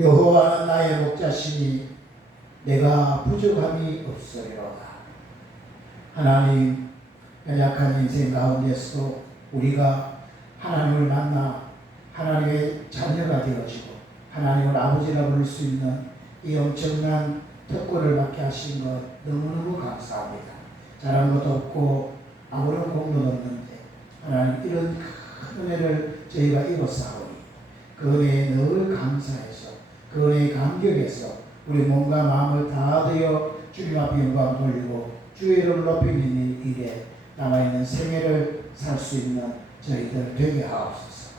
여호와는 나의 목자시니 내가 부족함이 없으리로다. 하나님, 연약한 인생 가운데서도 우리가 하나님을 만나 하나님의 자녀가 되어지고 하나님을 아버지라 부를 수 있는 이 엄청난 특권을 받게 하신 것 너무너무 감사합니다. 잘한 것도 없고 아무런 공로도 없는데 하나님 이런 큰 은혜를 저희가 입었사오니 그 은혜에 늘 감사해서 그 은혜에 감격해서 우리 몸과 마음을 다하여 주님 앞에 영광 돌리고 주의 이름을 높이는 일에 남아있는 생애를 살 수 있는 저희들 되게 하옵소서.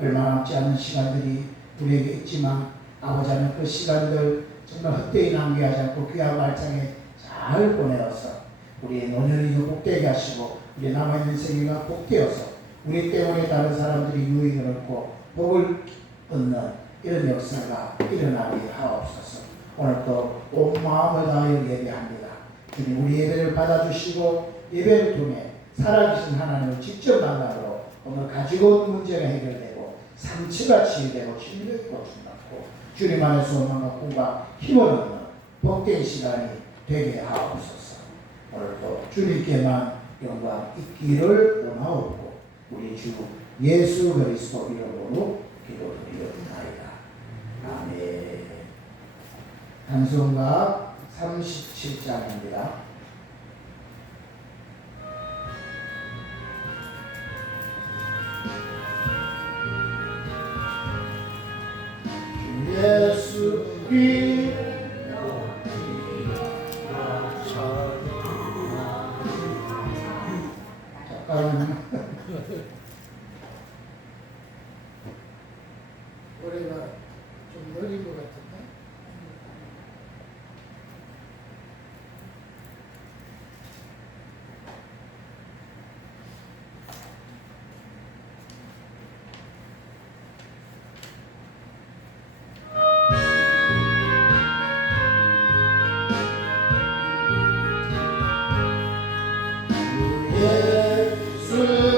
얼마 남지 않은 시간들이 우리에게 있지만 아버지 하나님 그 시간들 정말 헛되이 낭비하지 않고 귀한 말짱에 잘 보내어서 우리의 노년이 복되게 하시고 우리 남아있는 생애가 복되어서 우리 때문에 다른 사람들이 유익을 얻고 복을 얻는 이런 역사가 일어나게 하옵소서. 오늘도 온 마음을 다하여 예배합니다. 주님 우리 예배를 받아주시고 예배를 통해 살아계신 하나님을 직접 만나러 오늘 가지고 온 문제가 해결되고 상처가 치유되고 힘을 주받고 주님 안에 소망과 꿈과 힘을 얻는 복된 시간이 되게 하옵소서. 오늘도 주님께만 영광 있기를 원하옵고 우리 주 예수 그리스도 이름으로 기도드리옵나이다. 아멘. 단순가 37장입니다. 예수 잠깐 노래가 좀 느린 것 같은데. 주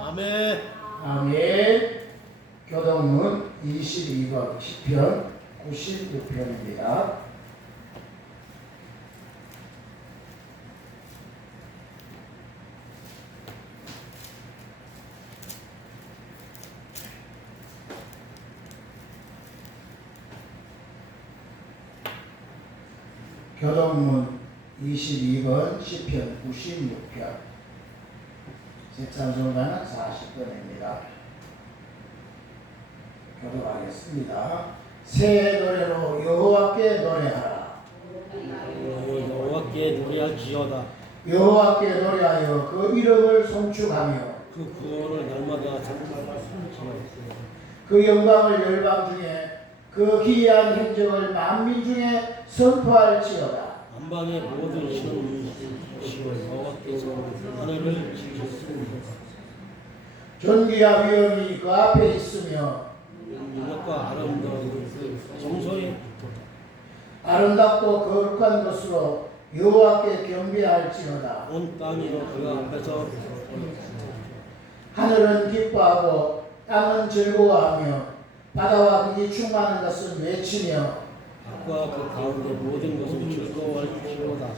아멘. 아멘. 교동문 22번 시편 96편입니다. 교동문 22번 시편 96편 색상정가는 40번입니다. 교독하겠습니다. 새 노래로 여호와께 노래하라. 여호와께 노래할지어다. 여호와께 노래하여 그 이름을 송축하며 그 구원을 날마다 찬송하라. 그 영광을 열방 중에 그 기이한 행적을 만민 중에 선포할지어다. 만방의 모든 신은 여호와께서 하늘을 지켰습니다. 존귀와 위엄이 그 앞에 있으며 능력과 아름다운 정소에 아름답고 거룩한 것으로 여호와께 경배할지어다. 온 땅이로 그 앞에서 하늘은 기뻐하고 땅은 즐거워하며 바다와 그기 충만한 것은 외치며 앞과 그 가운데 모든 것을 즐거워할지어다.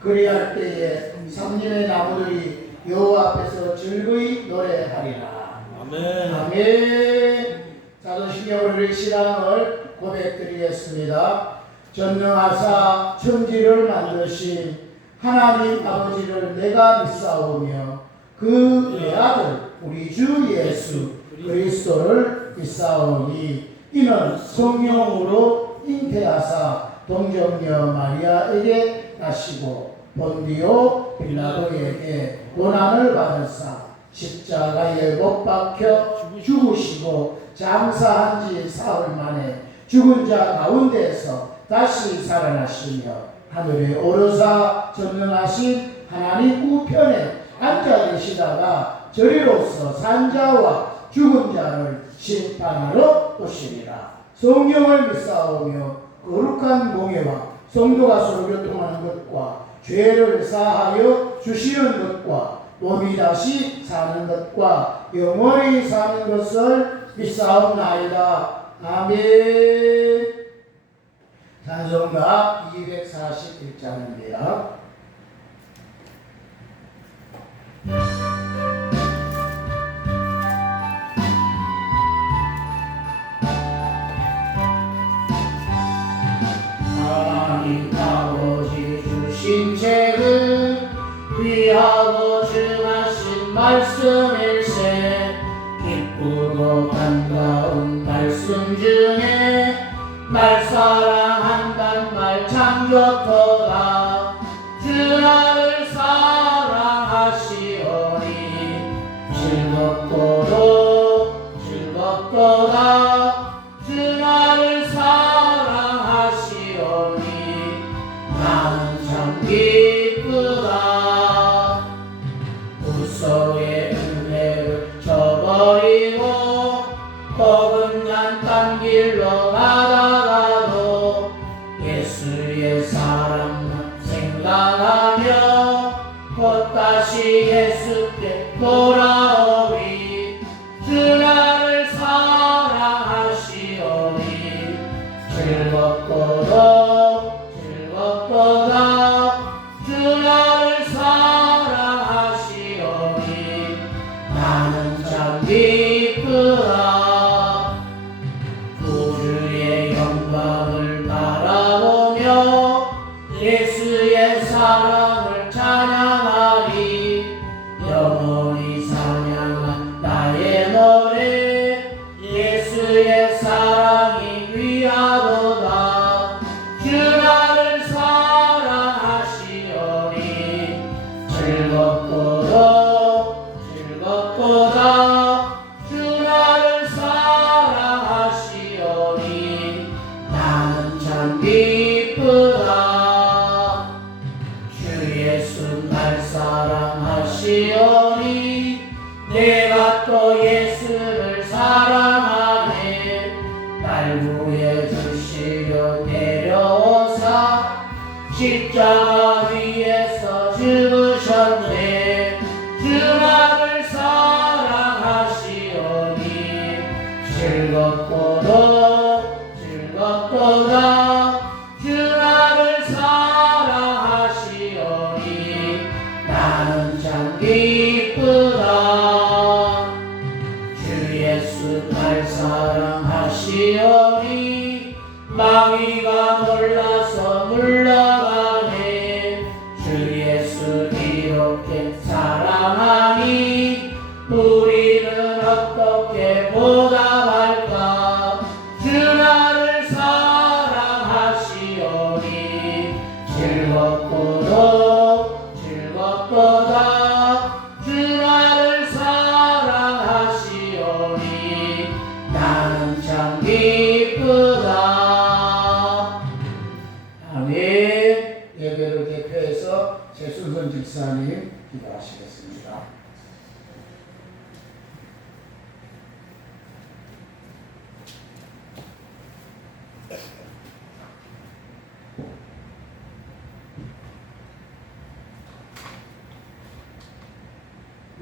그리할 때에 삼림의 나무들이 여호와 앞에서 즐거이 노래하리라. 아멘. 아멘. 자존심의 오르는 신앙을 고백드리겠습니다. 전능하사 천지를 만드신 하나님 아버지를 내가 믿사오며 그 내 아들 우리 주 예수 그리스도를 믿사오니 이는 성령으로 잉태하사 동정녀 마리아에게 나시고 본디오 빌라도에게 고난을 받으사 십자가에 못 박혀 죽으시고 장사한 지 사흘 만에 죽은 자 가운데서 다시 살아나시며 하늘에 오르사 전능하신 하나님 우편에 앉아 계시다가 저리로서 산자와 죽은 자를 심판하러 오시리라. 성경을 믿사오며 거룩한 공예와 성도가 서로 교통하는 것과 죄를 사하여 주시는 것과 몸이 다시 사는 것과 영원히 사는 것을 믿사옵나이다. 아멘. 찬송가 241장입니다. 하나님 아버지 주신 책은 귀하고 증하신 말씀일세. 기쁘고 반가운 말씀 중에 날 사랑한단 말 참 좋도다. 주 나를 사랑하시오니 즐겁도다. 주 나를 사랑하시오니 나는 참 기쁘다. 우소의 은혜를 저버리고 어긋난 딴 길로 가다가도 예수의 사랑만 생각하며 곧 다시 예수께 돌아오리. 주 나를 사랑하시오니 즐겁도다. 주 나를 사랑하시오니 나는 참 기쁘다. 구주의 영광을 바라보며 예수의 사랑을 찬양하리. 영원히 찬양한 나의 노래 예수의 사랑이 귀하도다. 주 나를 사랑하시오니 즐겁도다. 주 나를 사랑하시오니 나는 참 기쁘다. 주 예수 날 사랑하시오니 내가 또 예수를 사랑하네. 날 구해 주시려 내려오사 십자가 위에서 죽으셨네. 사랑하니 우리는 어떻게 보답할까? 주 나를 사랑하시오니 즐겁고도 즐겁도다. 주 나를 사랑하시오니 나는 참 기쁘다. 아멘. 예배를 대표해서 최순선 집사님 기도하시겠습니다.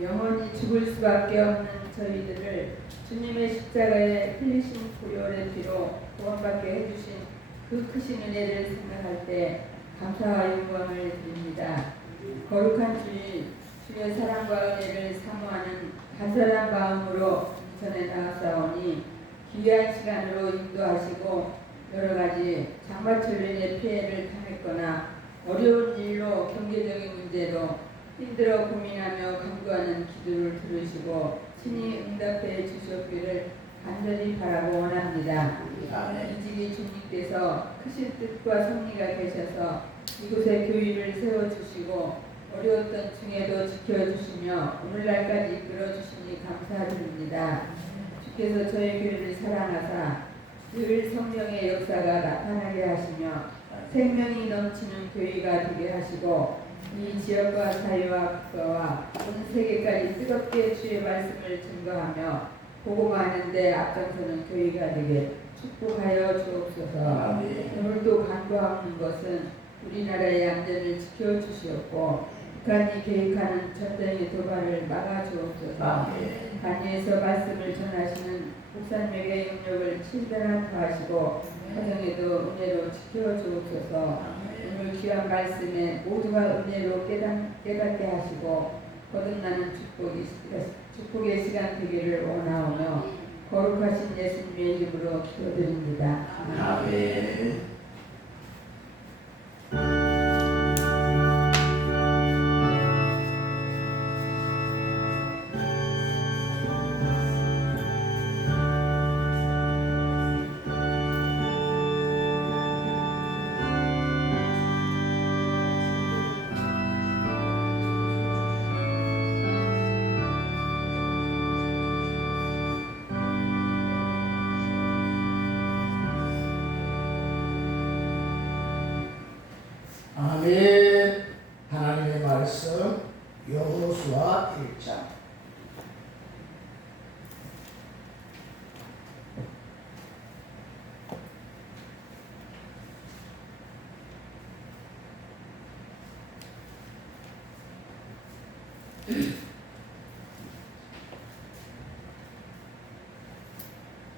영원히 죽을 수밖에 없는 저희들을 주님의 십자가에 흘리신 보혈의 피로 구원받게 해주신 그 크신 은혜를 생각할 때 감사와 영광을 드립니다. 거룩한 주일, 주의 사랑과 은혜를 사모하는 간절한 마음으로 전에 나아싸우니 귀한 시간으로 인도하시고 여러 가지 장마철로 인해 피해를 당했거나 어려운 일로 경제적인 문제로 힘들어 고민하며 간구하는 기도를 들으시고 친히 응답해 주셨기를 간절히 바라고 원합니다. 이직이 주님께서 크신 뜻과 섭리가 계셔서 이곳에 교회를 세워주시고 어려웠던 중에도 지켜주시며 오늘날까지 이끌어주시니 감사드립니다. 주께서 저희 교회를 사랑하사 늘 성령의 역사가 나타나게 하시며 생명이 넘치는 교회가 되게 하시고 이 지역과 사회와 국가와 온 세계까지 뜨겁게 주의 말씀을 증거하며 복음하는데 앞장서는 교회가 되게 축복하여 주옵소서. 오늘도 간구하는 것은 우리나라의 안전을 지켜주시옵고 북한이 계획하는 전쟁의 도발을 막아주옵소서. 간이에서 말씀을 전하시는 목사님에게 영역을 친절한 하시고 가정에도 은혜로 지켜주옵소서. 오늘 귀한 말씀에 모두가 은혜로 깨닫게 하시고 거듭나는 축복의 시간 되기를 원하오며 거룩하신 예수님의 이름으로 기도드립니다. 아멘. 아멘. 하나님의 말씀 여호수아 1장.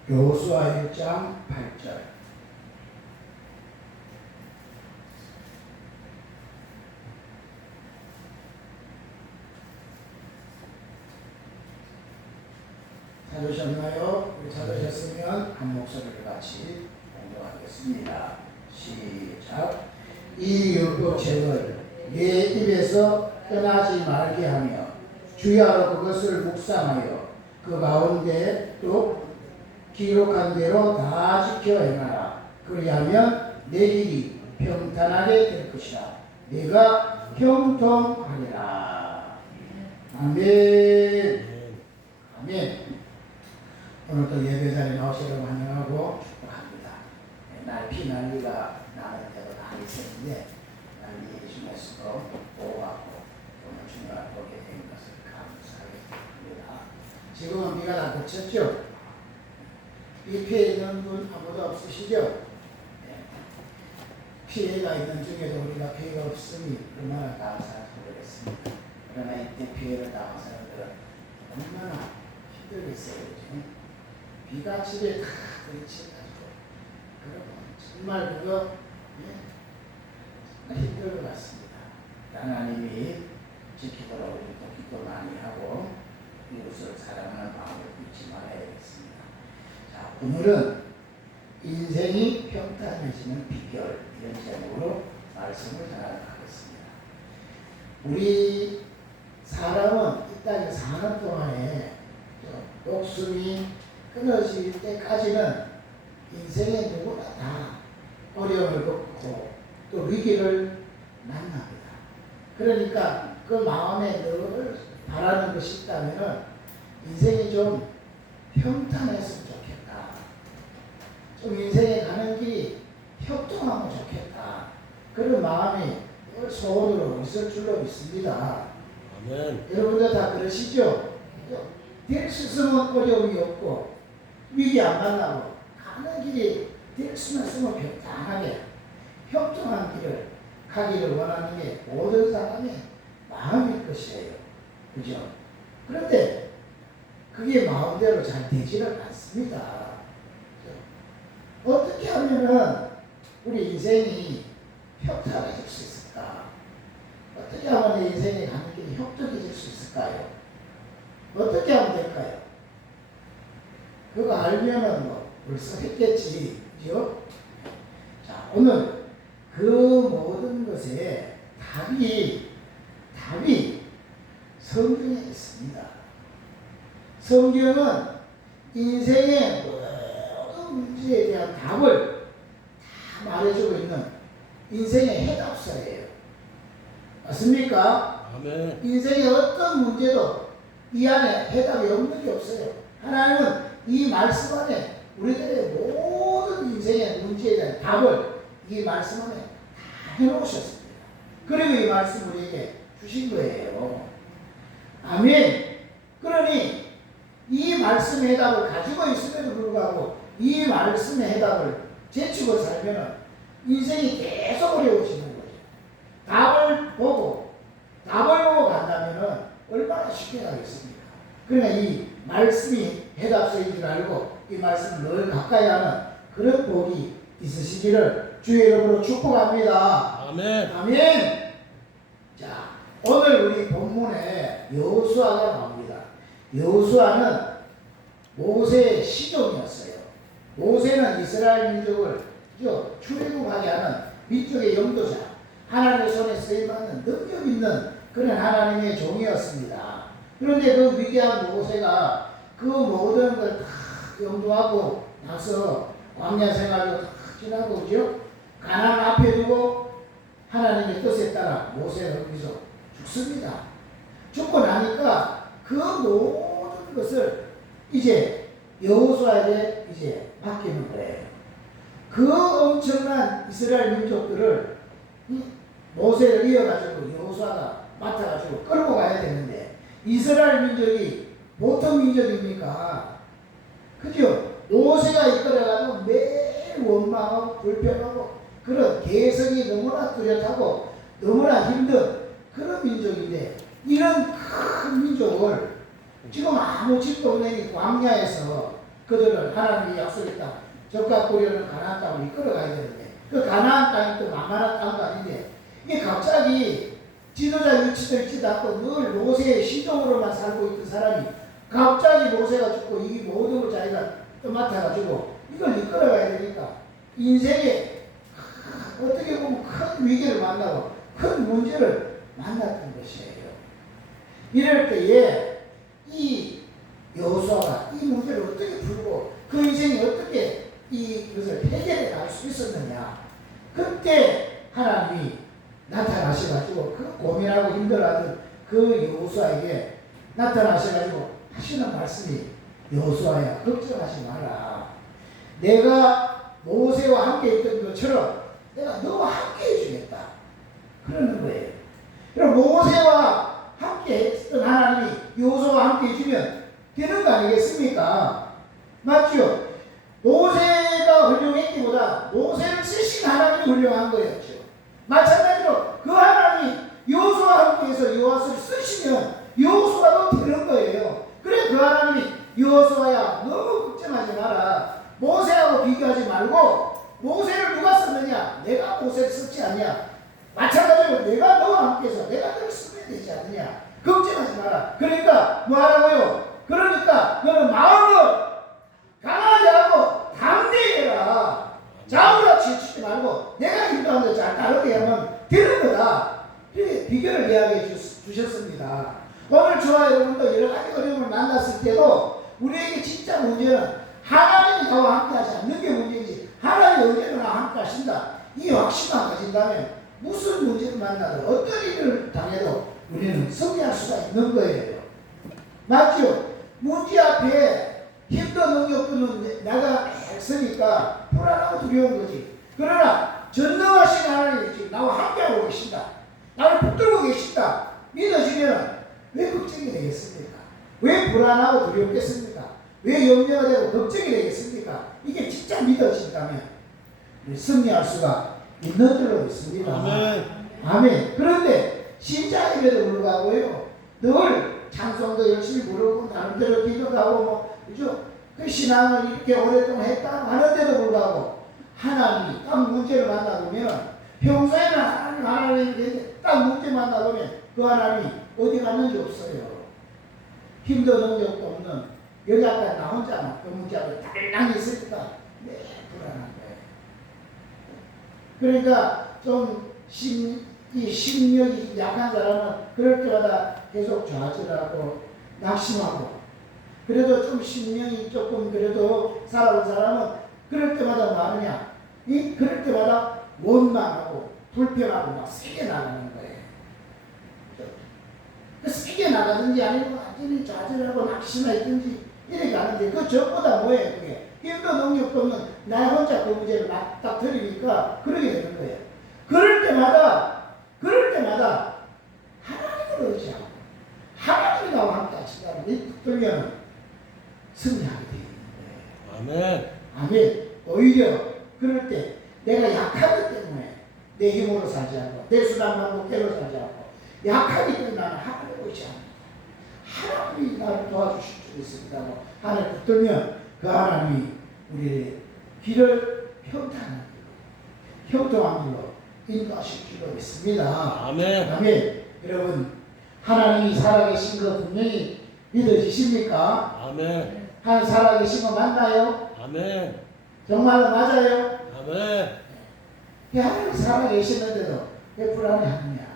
여호수아 1장 8절. 찾으셨나요? 찾으셨으면 한 목소리를 같이 공부하겠습니다. 시작. 이 율법책을 내 입에서 떠나지 말게 하며 주야로 그것을 묵상하여 그 가운데 또 기록한 대로 다 지켜 행하라. 그리하면 내 길이 평탄하게 될 것이라. 내가 형통하리라. 아멘. 아멘. 오늘도 예배자리에 나오시려고 환영하고 축복합니다. 날 피난리가 나는 데도 많이 있었는데 난리 중에서도 보호하고 오늘 주님을 보게 된 것을 감사합니다. 지금은 비가 다 그쳤죠? 비 피해 있는 분 아무도 없으시죠? 네. 피해가 있는 중에도 우리가 피해가 없으니 얼마나 감사한지 모르겠습니다. 그러나 이때 피해를 당한 사람들은 얼마나 힘들겠어요. 그렇죠? 비가 집에 다 들이쳐가지고 여러분 정말 그거 정말 힘들 것 같습니다. 하나님이 지키도록 우리도 기도 많이 하고 이웃을 사랑하는 마음을 잊지 말아야겠습니다. 자, 오늘은 인생이 평탄해지는 비결 이런 제목으로 말씀을 전하도록 하겠습니다. 우리 사람은 이 땅에 사는 동안에 목숨이 끊어질 때까지는 인생의 누구나 다 어려움을 겪고 또 위기를 만납니다. 그러니까 그 마음에 늘 바라는 것이 있다면 인생이 좀 평탄했으면 좋겠다. 좀 인생에 가는 길이 협동하면 좋겠다. 그런 마음이 늘 소원으로 있을 줄로 믿습니다. 아멘. 여러분들 다 그러시죠? 될 수 있으면 어려움이 없고 위기 안 만나고 가는 길이 될 수만 있으면 평탄하게 협동한 길을 가기를 원하는 게 모든 사람의 마음일 것이에요. 그죠? 그런데 그게 마음대로 잘 되지는 않습니다. 어떻게 하면은 우리 인생이 평탄해질 수 있을까? 어떻게 하면 내 인생에 가는 길이 협동해질 수 있을까요? 어떻게 하면 될까요? 그거 알면은 뭐 벌써 했겠지. 그죠? 자, 오늘 그 모든 것에 답이 성경에 있습니다. 성경은 인생의 모든 문제에 대한 답을 다 말해주고 있는 인생의 해답서예요. 맞습니까? 아멘. 인생의 어떤 문제도 이 안에 해답이 없는 게 없어요. 하나님은 이 말씀 안에 우리들의 모든 인생의 문제에 대한 답을 이 말씀 안에 다 해놓으셨습니다. 그리고 이 말씀 우리에게 주신 거예요. 아멘. 그러니 이 말씀의 해답을 가지고 있음에도 불구하고 이 말씀의 해답을 제치고 살면 인생이 계속 어려워지는 거죠. 답을 보고 간다면 얼마나 쉽게 가겠습니까? 그러나 이 말씀이 해답서인 줄 알고 이 말씀을 늘 가까이 하는 그런 복이 있으시기를 주의 이름으로 축복합니다. 아멘. 아멘. 자, 오늘 우리 본문에 여호수아가 나옵니다. 여호수아는 모세의 시종이었어요. 모세는 이스라엘 민족을 출애굽하게 하는 민족의 영도자, 하나님의 손에 쓰임받는 능력 있는 그런 하나님의 종이었습니다. 그런데 그 위대한 모세가 그 모든 걸 다 영도하고 나서 광야 생활도 다 지나고 그죠? 가나안 앞에 두고 하나님의 뜻에 따라 모세는 거기서 죽습니다. 죽고 나니까 그 모든 것을 이제 여호수아에게 이제 맡기는 거예요. 그 엄청난 이스라엘 민족들을 모세를 이어가지고 여호수아가 맡아가지고 끌고 가야 되는데 이스라엘 민족이 보통 민족입니까? 그죠? 모세가 이끌어가지고 매일 원망하고 불평하고 그런 개성이 너무나 뚜렷하고 너무나 힘든 그런 민족인데 이런 큰 민족을 지금 아무 집도 없는 광야에서 그들을 하나님이 약속했다. 적과 꾸려는 가나안 땅을 이끌어가야 되는데 그 가나안 땅이 또 만만한 땅도 아닌데 이게 갑자기 지도자 위치도 있지도 않고 늘 모세의 시종으로만 살고 있던 사람이 갑자기 모세가 죽고 이 모든 걸 자기가 또 맡아가지고 이걸 이끌어가야 되니까 인생에 어떻게 보면 큰 위기를 만나고 큰 문제를 만났던 것이에요. 이럴 때에 이 여호수아가 이 문제를 어떻게 풀고 그 인생이 어떻게 이것을 해결해 갈 수 있었느냐. 그때 하나님이 나타나셔가지고 그 고민하고 힘들어하던 그 여호수아에게 나타나셔가지고 하시는 말씀이 여호수아야 걱정하지 마라. 내가 모세와 함께 있던 것처럼 내가 너와 함께 해주겠다. 그러는 거예요. 그럼 모세와 함께 했던 하나님이 여호수아와 함께 해주면 되는 거 아니겠습니까? 맞죠? 모세가 훌륭했기보다 모세를 쓰신 하나님이 훌륭한 거였죠. 마찬가지로 그 하나님이 여호수아와 함께해서 여호수아를 쓰시면 여호수아도 되는 거예요. 그래 그 하나님이 여호수아야 너무 걱정하지 마라. 모세하고 비교하지 말고 모세를 누가 썼느냐? 내가 모세를 썼지 않냐? 마찬가지로 내가 너와 함께해서 내가 너를 쓰면 되지 않느냐? 걱정하지 마라. 그러니까 뭐 하라고요? 그러니까 너는 마음을 강하게 하고 담대해라. 좌우라 치지 말고 내가 인도하는데 잘 따르게 하면 되는 거다. 이렇게 비결을 이야기해 주셨습니다. 오늘 저와 여러분도 여러 가지 어려움을 만났을 때도 우리에게 진짜 문제는 하나님이 나와 함께 하지 않는 게 문제이지 하나님이 언제나 함께 하신다. 이 확신만 가진다면 무슨 문제를 만나도 어떤 일을 당해도 우리는 승리할 수가 있는 거예요. 맞죠? 문제 앞에 힘도 능력도는 내가 했으니까 불안하고 두려운 거지. 그러나 전능하신 하나님이 지금 나와 함께하고 계신다. 나를 붙들고 계신다. 믿어지면 왜 걱정이 되겠습니까? 왜 불안하고 두렵겠습니까? 왜 염려가 되고 걱정이 되겠습니까? 이게 진짜 믿어진다면 승리할 수가 있는 줄로 믿습니다. 아멘. 아멘. 그런데 신자임에도 불구하고요, 늘 찬송도 열심히 부르고 나름대로 기도하고 뭐 그죠? 그 신앙을 이렇게 오랫동안 했다 하는데도 불구하고 하나님이 딱 문제를 만나보면 평소에는 하나님인데 딱 문제 만나보면 그 하나님이 어디 갔는지 없어요. 힘도 능력도 없는 연약한 나 혼자만 그 문제 앞에 달랑 있으니까 네, 불안한 거예요. 그러니까 좀 이 심력이 약한 사람은 그럴 때마다 계속 좌절하고 낙심하고, 그래도 좀 심령이 조금 그래도 살아온 사람은 그럴 때마다 뭐 하느냐, 그럴 때마다 원망하고 불평하고 막 세게 나가는 거예요. 그 세게 나가든지 아니면 완전히 좌절하고 낙심하든지 이렇게 가는데 그 전보다 뭐예요? 그게 힘도 능력도 없는 나 혼자 그 문제를 맞닥뜨리니까 그러게 되는 거예요. 그럴 때마다 하나님을 의지하고 하나님이 나와 함께 하신다는 이 붙들면 승리하게 되어 있는 거예요. 아멘. 아멘. 오히려 그럴 때 내가 약하기 때문에 내 힘으로 살지 않고 내 수단만으로 살지 않고 약하기 때문에 나는 하나님을 의지합니다. 하나님이 나를 도와주실 줄 있습니다. 하나님 붙들면 그 하나님이 우리의 길을 평탄한 길로, 형통한 길로 인도하실 줄로 믿습니다. 아멘. 아멘. 여러분, 하나님이 살아계신 거 분명히 믿어지십니까? 아멘. 하나님 살아계신 거 맞나요? 아멘. 정말로 맞아요? 아멘. 하나님 살아계시는데도 왜 불안해하느냐?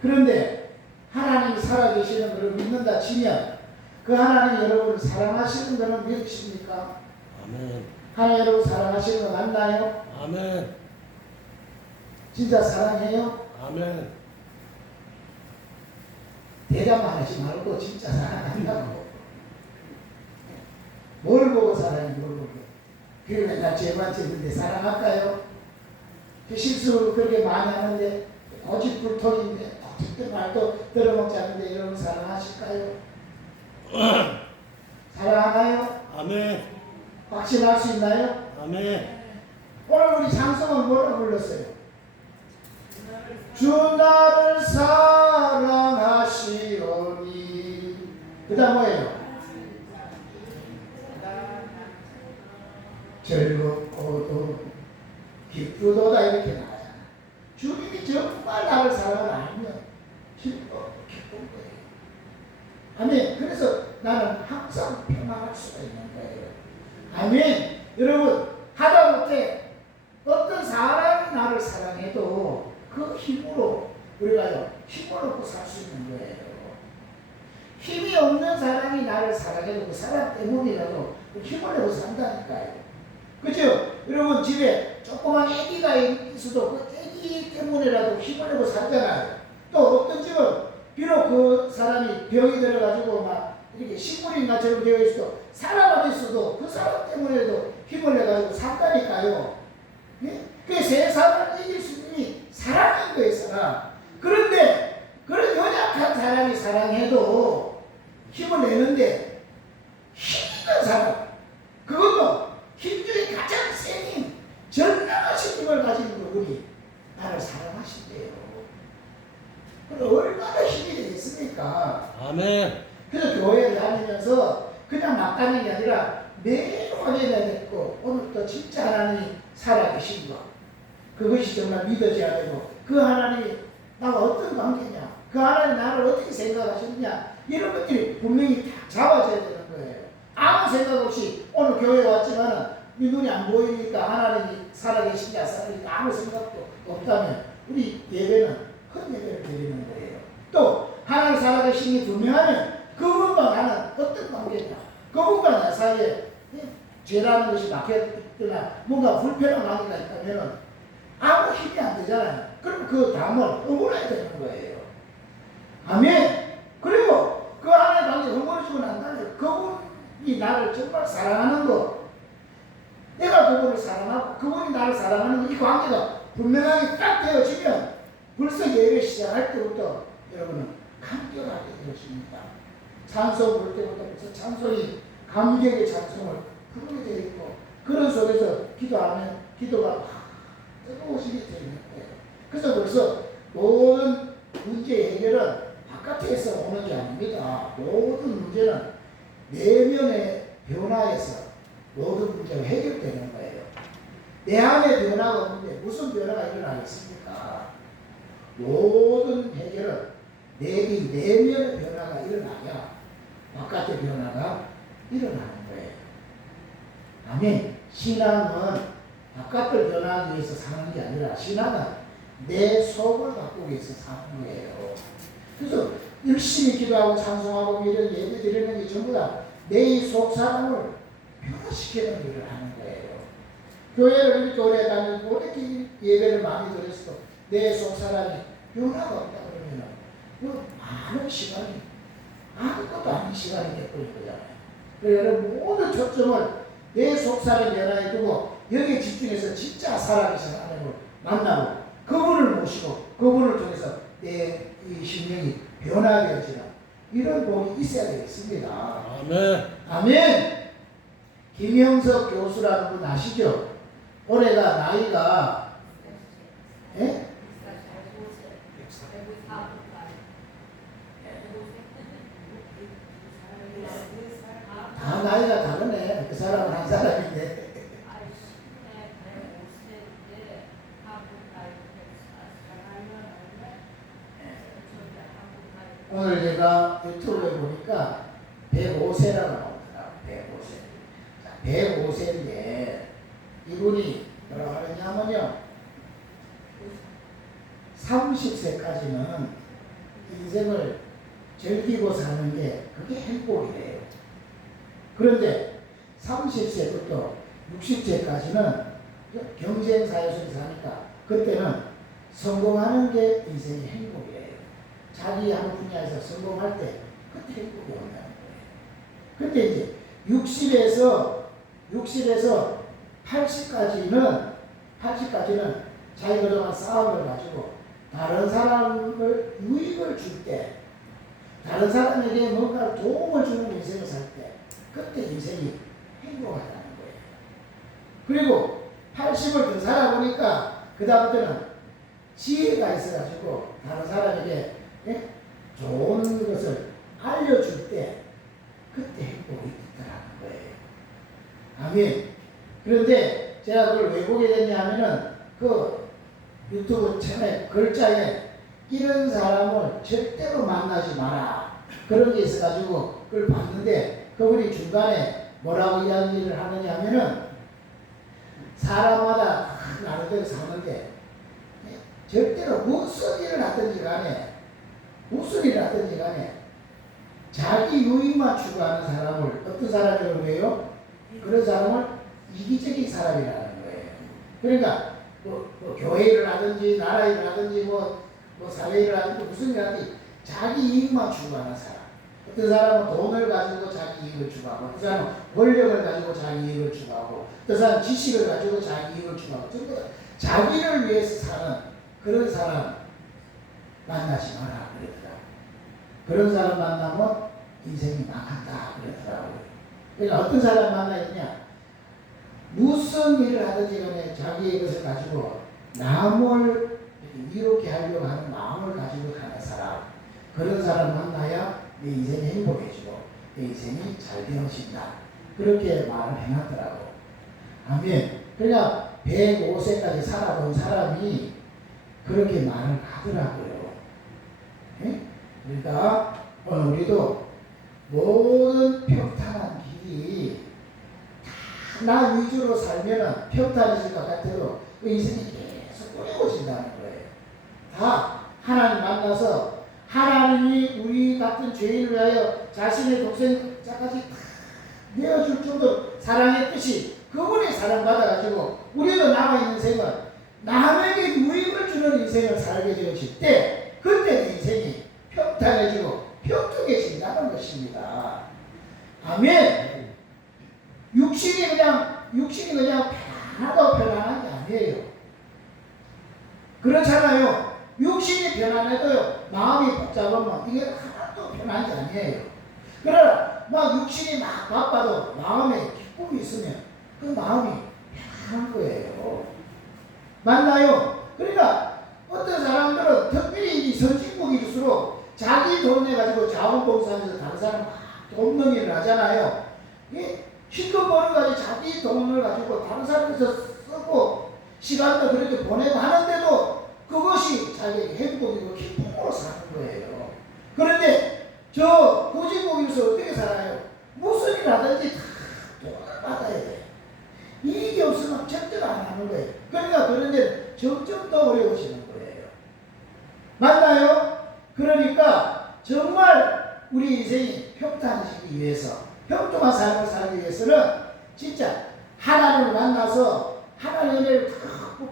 그런데 하나님이 살아계시는 것을 믿는다 치면 그 하나님이 여러분을 사랑하시는 것은 믿으십니까? 아멘. 하나님 여러분 사랑하시는 거 맞나요? 아멘. 진짜 사랑해요? 아멘. 대답만 하지 말고 진짜 사랑한다고. 뭘 보고 사랑해, 뭘 보고. 그리고 내가 죄만 짓는데 사랑할까요? 그 실수를 그렇게 많이 하는데 고집불통인데 어떻게 말도 들어먹지 않는데 여러분 사랑하실까요? 사랑하나요? 아멘. 확신할 수 있나요? 아멘. 오늘 우리 찬송은 뭐라고 불렀어요? 주 나를 사랑하시오니. 그 다음 뭐예요? 즐겁고도 기쁘도다 이렇게 나와요. 주님이 정말 나를 사랑을 알면 기쁜 거예요. 아멘. 그래서 나는 항상 평안할 수가 있는 거예요. 아멘. 여러분, 하다못해 어떤 사람이 나를 사랑해도 그 힘으로 우리가 힘을 얻고 살 수 있는 거예요. 힘이 없는 사람이 나를 사랑해도 그 사람 때문이라도 힘을 내고 산다니까요. 그죠? 여러분 집에 조그만 애기가 있어도 그 애기 때문에라도 힘을 내고 살잖아요. 또 어떤 집은 비록 그 사람이 병이 들어가지고 막 이렇게 식물인가처럼 되어 있어도 사람만 있어도 그 사람 때문에도 힘을 내가지고 산다니까요. 예? 그 세상을 이길 수 있는 사랑인 거예요, 사랑. 그런데 그런 연약한 사람이 사랑해도 힘을 내는데 힘 있는 사람, 그것도 힘 중에 가장 센 힘, 전능하신 힘을 가진 그분이 나를 사랑하신대요. 그럼 얼마나 힘이 되겠습니까? 아멘. 그래서 교회를 다니면서 그냥 막 다니는 게 아니라 매일 확인해야 됐고, 오늘부터 진짜 하나님이 살아계신 것, 그것이 정말 믿어져야 되고, 그 하나님이 나와 어떤 관계냐, 그 하나님 나를 어떻게 생각하시느냐, 이런 것들이 분명히 다 잡아져야 되는 거예요. 아무 생각 없이 오늘 교회에 왔지만은 이 눈이 안 보이니까 하나님이 살아계신지 안 살아계신지 아무 생각도 없다면 우리 예배는 큰 예배를 드리는 거예요. 인식이 분명하면 그분과 나는 어떤 관계냐, 그분과 나 사이에 죄라는 것이 막혔거나 뭔가 불편한 관계가 있다면 아무 힘이 안 되잖아요. 그럼 그 담을 허물어야 되는 거예요. 아멘. 그리고 그 안에 관계 허물어지고 난 다음에 그분이 나를 정말 사랑하는 거, 내가 그분을 사랑하고 그분이 나를 사랑하는 거, 이 관계가 분명하게 딱 되어지면 벌써 예배 시작할 때부터 여러분은 감격하게 되어집니다. 찬송 부를 때부터 벌써 찬송이 감격의 찬송을 부르게 되어 있고, 그런 속에서 기도하면 기도가 막 뜨거워지게 되는 거예요. 그래서 벌써 모든 문제 해결은 바깥에서 오는 게 아닙니다. 모든 문제는 내면의 변화에서 모든 문제가 해결되는 거예요. 내 안에 변화가 없는데 무슨 변화가 일어나겠습니까? 모든 해결은 내면의 변화가 일어나야 바깥의 변화가 일어나는 거예요. 아멘. 신앙은 바깥을 변화하기 위해서 사는 게 아니라 신앙은 내 속을 바꾸기 위해서 사는 거예요. 그래서 열심히 기도하고 찬송하고 이런 예배 드리는 게 전부 다 내 속 사람을 변화시키는 일을 하는 거예요. 교회를 이렇게 오래 다니고 오래 예배를 많이 드렸어도 내 속 사람이 변화가 없다 그러면 그 많은 시간이 아무것도 아닌 시간이 되어버린 거잖아요. 그래서 여러분 모든 초점을 내 속 사람 변화에 두고 여기에 집중해서 진짜 살아계신 하나님을 만나고 그분을 모시고 그분을 통해서 내 이 심령이 변화되어지는 이런 복이 있어야 되겠습니다. 아멘. 아멘. 김영석 교수라는 분 아시죠? 올해가 나이가 예? 다 나이가 다르네. 그 사람은 한 사람인데. 오늘 제가 유튜브에 보니까 105세라고 나오더라고요. 105세. 자, 105세인데 이분이 뭐라고 하느냐면요, 30세까지는 인생을 즐기고 사는 게 그게 행복이래요. 그런데 30세부터 60세까지는 경쟁사회에서 사니까 그때는 성공하는 게 인생의 행복이에요. 자기 한 분야에서 성공할 때 그때 행복이 온다는 거예요. 근데 이제 60에서 80까지는 자기 그동안 싸움을 가지고 다른 사람을 유익을 줄 때, 다른 사람에게 뭔가 도움을 주는 인생을 살 때, 그때 인생이 행복하다는 거예요. 그리고 80을 더 살아보니까 그 다음부터는 지혜가 있어가지고 다른 사람에게 좋은 것을 알려줄 때 그때 행복이 있더라는 거예요. 아멘. 그런데 제가 그걸 왜 보게 됐냐 하면은 그 유튜브 채널 글자에 이런 사람을 절대로 만나지 마라 그런 게 있어가지고 그걸 봤는데 그분이 중간에 뭐라고 이야기를 하느냐 하면은 사람마다 나름대로 사는데 절대로 무슨 일을 하든지 간에 자기 유익만 추구하는 사람을 어떤 사람이라고 해요? 그런 사람을 이기적인 사람이라는 거예요. 그러니까 뭐 교회 일 하든지 나라 일을 하든지 뭐 사회 일을 하든지 무슨 일을 하든지 자기 이익만 추구하는 사람. 어떤 사람은 돈을 가지고 자기 이익을 추구하고, 어떤 사람은 권력을 가지고 자기 이익을 추구하고, 어떤 사람은 지식을 가지고 자기 이익을 추구하고, 전부 다 자기를 위해서 사는 그런 사람 만나지 마라 그러더라고요. 그런 사람 만나면 인생이 망한다 그러더라고요. 그러니까 어떤 사람 만나야 되냐? 무슨 일을 하든지 간에 자기의 것을 가지고 남을 이렇게 하려고 하는 마음을 가지고 가는 사람, 그런 사람 만나야 내 인생이 행복해지고 내 인생이 잘 되어진다. 그렇게 말을 해놨더라고. 아멘. 그러니까 105세까지 살아본 사람이 그렇게 말을 하더라고요. 예? 그러니까 오늘 우리도 모든 평탄한 길이 나 위주로 살면은 평탄해질 것 같아도 그 인생이 계속 꾸려워진다는 거예요. 다 하나님 만나서 하나님이 우리 같은 죄인을 위하여 자신의 독생자까지 다 내어줄 정도로 사랑했듯이 그분이 사랑받아가지고 우리도 남아있는 생을 남에게 유익을 주는 인생을 살게 되어질 때 그때 인생이 평탄해지고 평등해진다는 것입니다. 아멘. 육신이 그냥 편하고 편안한 게 아니에요. 그렇잖아요. 육신이 편안해도요 마음이 복잡하면 이게 하나도 편한 게 아니에요. 그러나 막 육신이 막 바빠도 마음에 기쁨이 있으면 그 마음이 편한 거예요. 맞나요? 그러니까 어떤 사람들은 특별히 이 선진국일수록 자기 돈 내가지고 자원봉사하면서 다른 사람 막 돕는 일을 하잖아요. 실컷 벌어가지고 자기 돈을 가지고 다른 사람에서 쓰고 시간도 그렇게 보내고 하는데도 그것이 자기에게 행복이고 기쁨으로 사는 거예요. 그런데 저 고진국에서 어떻게 살아요? 무슨 일 하든지 다 돈을 받아야 돼. 이익이 없으면 절대로 안 하는 거예요. 그러니까 그런데 점점 더 어려워지는 거예요. 맞나요? 그러니까 정말 우리 인생이 평탄해지기 위해서 평등한 삶을 살기 위해서는 진짜 하나님을 만나서 하나님의 은혜를 다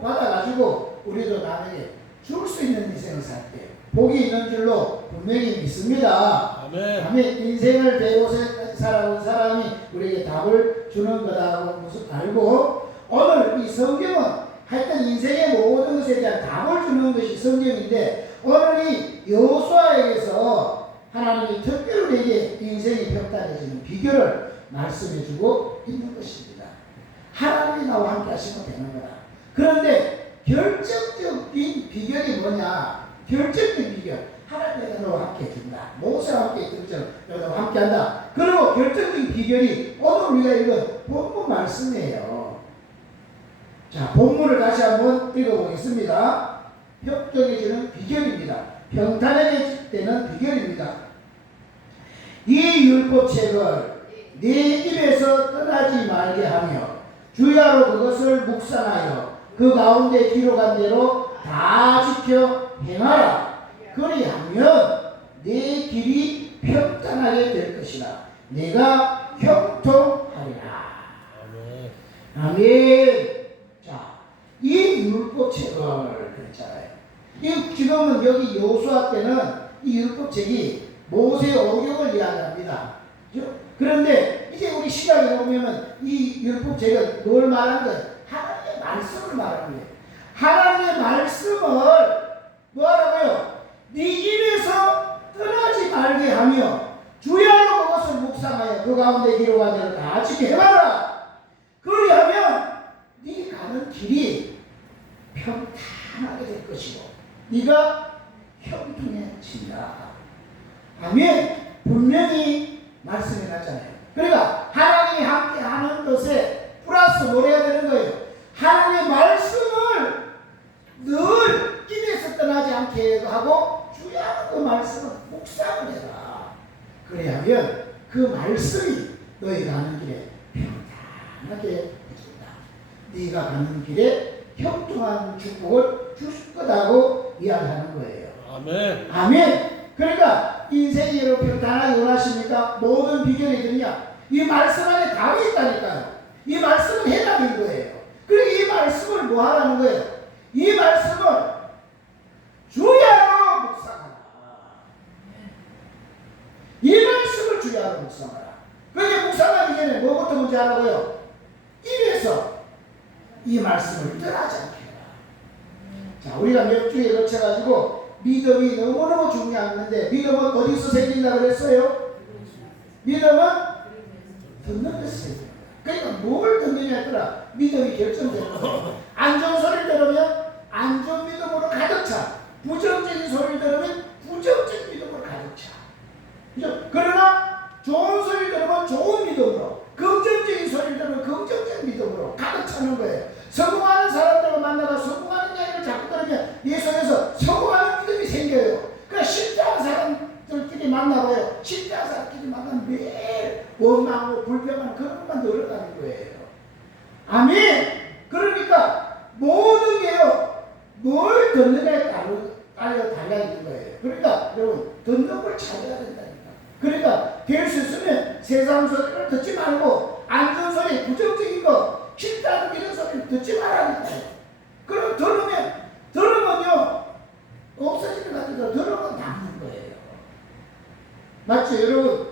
받아가지고 우리도 남에게 줄 수 있는 인생을 살 때 복이 있는 줄로 분명히 믿습니다. 아멘. 아멘. 인생을 배우고 살아온 사람이 우리에게 답을 주는 거다고 알고 오늘 이 성경은 하여튼 인생의 모든 것에 대한 답을 주는 것이 성경인데 오늘 이 여호수아에게서 하나님이 특별히 우리에게 인생이 평탄해지는 비결을 말씀해주고 있는 것입니다. 하나님이 나와 함께 하시면 되는 거다. 그런데 결정적인 비결이 뭐냐? 결정적인 비결. 하나님이 너와 함께 해준다. 모세와 함께 했던 것처럼 너와 함께 한다. 그리고 결정적인 비결이 오늘 우리가 읽은 본문 말씀이에요. 자, 본문을 다시 한번 읽어보겠습니다. 평정해지는 비결입니다. 평탄해질 때는 비결입니다. 이 율법책을 네 입에서 떠나지 말게 하며 주야로 그것을 묵상하여 그 가운데 기록한 대로 다 지켜 행하라. 그리하면 네 길이 평탄하게 될 것이라. 내가 형통하리라. 아멘. 자, 이 율법책을 그랬잖아요. 이 지금은 여기 여호수아 때는 이 율법책이 모세의 오경을 이야기합니다. 그런데 이제 우리 시각에 보면 이 율법책은 뭘 말하는 거예요? 하나님의 말씀을 말하는 거예요. 하나님의 말씀을 뭐하라고요? 네 입에서 떠나지 말게 하며 주야로 그것을 묵상하여 그 가운데 기록한 대로 다 지켜 해봐라. 그리하면 네 가는 길이 평탄하게 될 것이고 네가 형통해진다. 아멘. 분명히 말씀이 났잖아요. 그러니까 하나님이 함께 하는 것에 플러스 뭘 해야 되는 거예요? 하나님의 말씀을 늘 입에서 떠나지 않게 하고 주야로 그 말씀을 묵상을 해라. 그래야면 그 말씀이 너희가 가는 길에 평탄하게 해준다. 네가 가는 길에 형통한 축복을 줄 거다고 이야기하는 거예요. 아멘. 아멘. 그러니까 인생이 여러분 평탄하게 원하십니까? 모든 비결이 있느냐? 이 말씀 안에 답이 있다니까요. 이 말씀은 해답인 거예요. 그리고 이 말씀을 뭐 하라는 거예요? 이 말씀을 주야로 묵상하라. 이 말씀을 주야로 묵상하라. 그게 묵상하기 전에 뭐부터 먼저 하라고요? 입에서 이 말씀을 떠나지 않게 해라. 자, 우리가 몇 주에 거쳐가지고 믿음이 너무너무 중요한데 믿음은 어디서 생긴다고 그랬어요? 믿음은 듣는 데서 생깁니다. 그러니까 뭘 듣느냐에 따라 믿음이 결정되는 거예요. 안 좋은 소리를 들으면 안 좋은 믿음으로 가득 차. 부정적인 소리를 들으면 부정적인 믿음으로 가득 차. 그죠? 그러나 좋은 소리를 들으면 좋은 믿음으로, 긍정적인 소리를 들으면 긍정적인 믿음으로 가득 차는 거예요. 성공하는 사람들을 만나가 성공하는 이야기를 자꾸 들으면 이 속에서 성공하는 믿음이 생겨요. 그러니까 실패하는 사람들끼리 만나봐요. 실패하는 사람끼리 만나면 매일 원망하고 불평하는 그런 것만 늘어가는 거예요. 아멘. 그러니까 모든 게요 뭘 듣느냐에 달라지는 거예요. 그러니까 여러분 듣는 걸 찾아야 된다니까. 그러니까 될 수 있으면 세상 소리를 듣지 말고 안 좋은 소리, 부정적인 거, 싫다는 이런 소리를 듣지 말라니까요. 그럼 들으면요 없어지는 것 같아서 들으면 남는 거예요. 맞죠 여러분?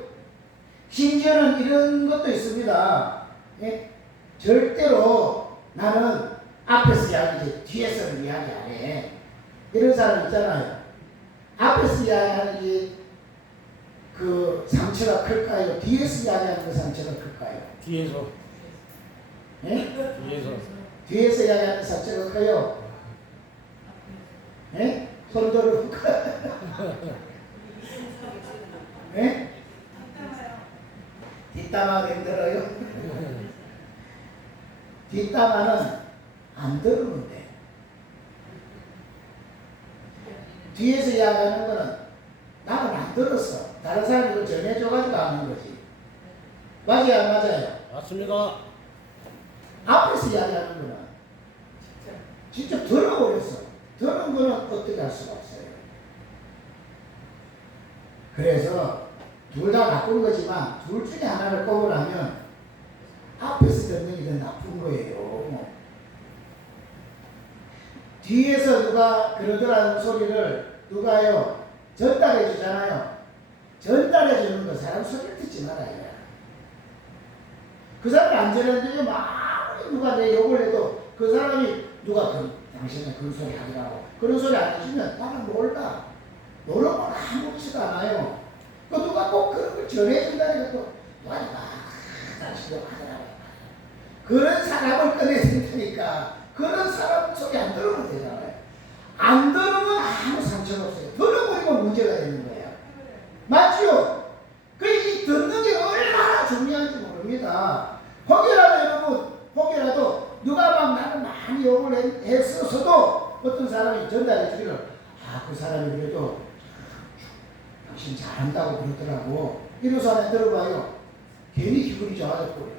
심지어는 이런 것도 있습니다. 예? 절대로 나는 앞에서 이야기지 뒤에서는 이야기 안 해. 이런 사람 있잖아요. 앞에서 이야기하는 게 그 상처가 클까요? 뒤에서 이야기하는 그 상처가 클까요? 뒤에서. 예? 뒤에서. 뒤에서 이야기하는 상처가 커요? 예? 손 들어볼까? 예? 뒷담화가 힘들어요? 뒷담화는 안 들으면 돼. 뒤에서 이야기하는 거는 나는 안 들었어. 다른 사람이 이걸 전해줘가지고 아는 거지. 맞아요, 안 맞아요? 맞습니다. 앞에서 이야기하는 거는 직접 들어버렸어. 들은 거는 어떻게 할 수가 없어요. 그래서 둘 다 나쁜 거지만 둘 중에 하나를 꼽으라면 앞에서 듣는 게 더 나쁜 거예요. 뒤에서 누가 그러더라는 소리를 누가요 전달해 주잖아요. 전달해 주는 거 사람 소리를 듣지 말아요. 그 사람이 안 전했는데 아무리 누가 내 욕을 해도 그 사람이 누가 당신은 그런 소리 하더라고 그런 소리 안 해주면 나는 몰라. 모르는 건 아무렇지도 않아요. 그 누가 꼭 그런 걸 전해준다니까 또 누가 당신도 하더라고. 그런 사람을 꺼내야 된다니까. 그런 사람 소리 안 들으면 되잖아요. 안 들으면 아무 상처가 없어요. 들어버리면 문제가 되는 거예요. 맞죠? 이 듣는 게 얼마나 중요한지 모릅니다. 혹여라도 여러분, 혹여라도 누가 막 나는 많이 욕을 했어서도 어떤 사람이 전달해 주기를 그 사람이 그래도 당신 잘한다고 그러더라고. 이런 안에 들어봐요. 괜히 기분이 좋아졌고요.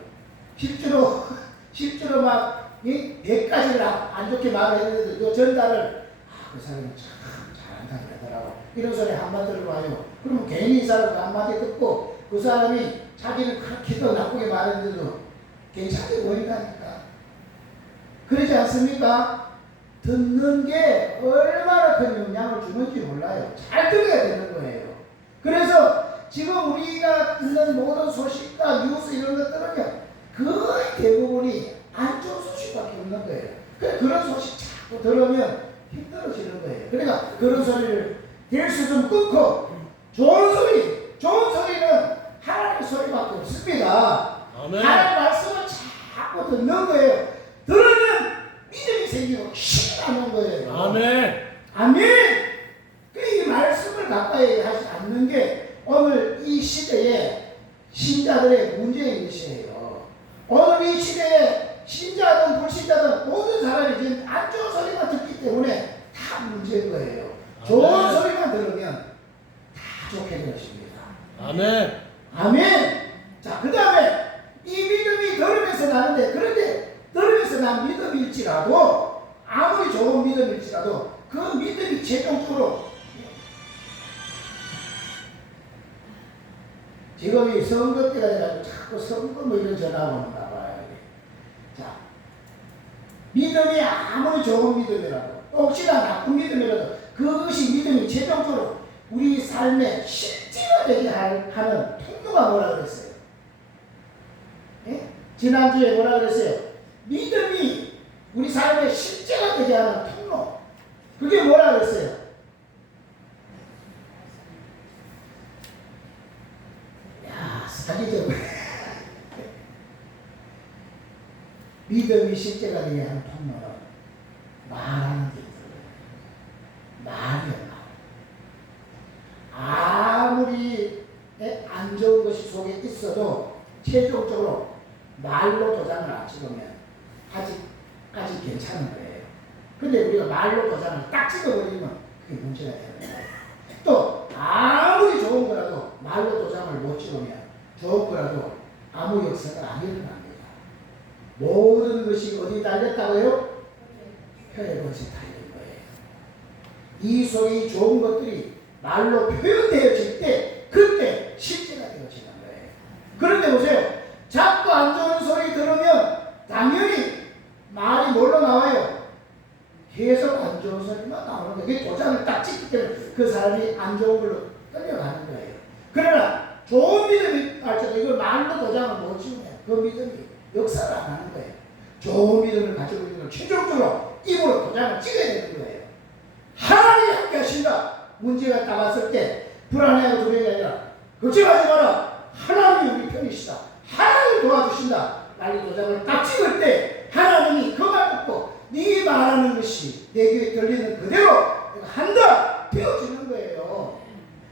실제로 막 100가지를 안 좋게 말을 했는데 그 전달을 그 사람이 참 잘한다 그러더라고. 이런 소리 한번 들어봐요. 그러면 괜히 이 사람 한마디 듣고 그 사람이 자기는 그렇게 더 나쁘게 말했는데도 괜찮게 보인다니까. 그러지 않습니까? 듣는 게 얼마나 큰 영향을 주는지 몰라요. 잘 들어야 되는 거예요. 그래서 지금 우리가 듣는 모든 소식과 뉴스 이런 것들은요 거의 대부분이 안 좋은 소식밖에 없는 거예요. 그런 소식 자꾸 들으면 힘들어지는 거예요. 그러니까 그런 소리를 될 수 좀 끊고 좋은 소리는 하나님의 소리밖에 없습니다. 아멘. 하나님의 말씀을 자꾸 듣는 거예요. 들으면 믿음이 생기고 힘이 나는 거예요. 아멘. 아멘. 이 말씀을 가까이 하지 않는 게 오늘 이 시대에 신자들의 문제인 것이에요. 오늘 이 시대에 신자든 불신자든 모든 사람이 지금 안 좋은 소리만 듣기 때문에 다 문제인 거예요. 좋은 소리만 들으면 다 좋게 될 것입니다. 아멘. 아멘. 자, 그 다음에 이 믿음이 들으면서 나는데 그런데 들으면서 난 믿음일지라도 아무리 좋은 믿음일지라도 그 믿음이 최종적으로 지금 이 선거 때가 돼가지고 자꾸 선거 뭐 이런 전화가 오는가 봐요. 자, 믿음이 아무리 좋은 믿음이라도 혹시나 나쁜 믿음이라도 그것이 믿음이 최종적으로 우리 삶에 실제가 되게 하는 통로가 뭐라 그랬어요? 예? 지난주에 뭐라 그랬어요? 믿음이 우리 삶에 실제가 되게 하는 통로. 그게 뭐라 그랬어요? 사기적으로 믿음이 실제가 되게 하는 통로는 말하는 게 있어요. 말이야. 아무리 안 좋은 것이 속에 있어도 최종적으로 말로 도장을 안 찍으면 아직까지 괜찮은 거예요. 근데 우리가 말로 도장을 딱 찍어버리면 그게 문제가 되는 거예요. 또 아무리 좋은 거라도 말로 도장을 못 찍으면 좋은 거라도 아무 역사가 안 일어납니다. 모든 것이 어디 달렸다고요? 혀에 것이 달린 거예요. 이 속에 좋은 것들이 말로 표현되어질 때 그때 실제가 되어지는 거예요. 그런데 보세요. 자꾸 안 좋은 소리 들으면 당연히 말이 뭘로 나와요? 계속 안 좋은 소리만 나오는 거예요. 그게 도장을 딱 찍기 때문에 그 사람이 안 좋은 걸로 끌려가는 거예요. 그러나 좋은 믿음이 갈지라도 이걸 말로 도장을 못 찍으면 그 믿음이 역사를 안 하는 거예요. 좋은 믿음을 가지고 있는 걸 최종적으로 입으로 도장을 찍어야 되는 거예요. 하나님이 함께 하신다. 문제가 딱 왔을 때 불안해하고 두려움이 아니라 걱정하지 마라. 하나님이 우리 편이시다. 하나님이 도와주신다. 빨리 도장을 딱 찍을 때 하나님이 그 말 듣고 네 말하는 것이 내 귀에 들리는 그대로 한다. 되어지는 거예요.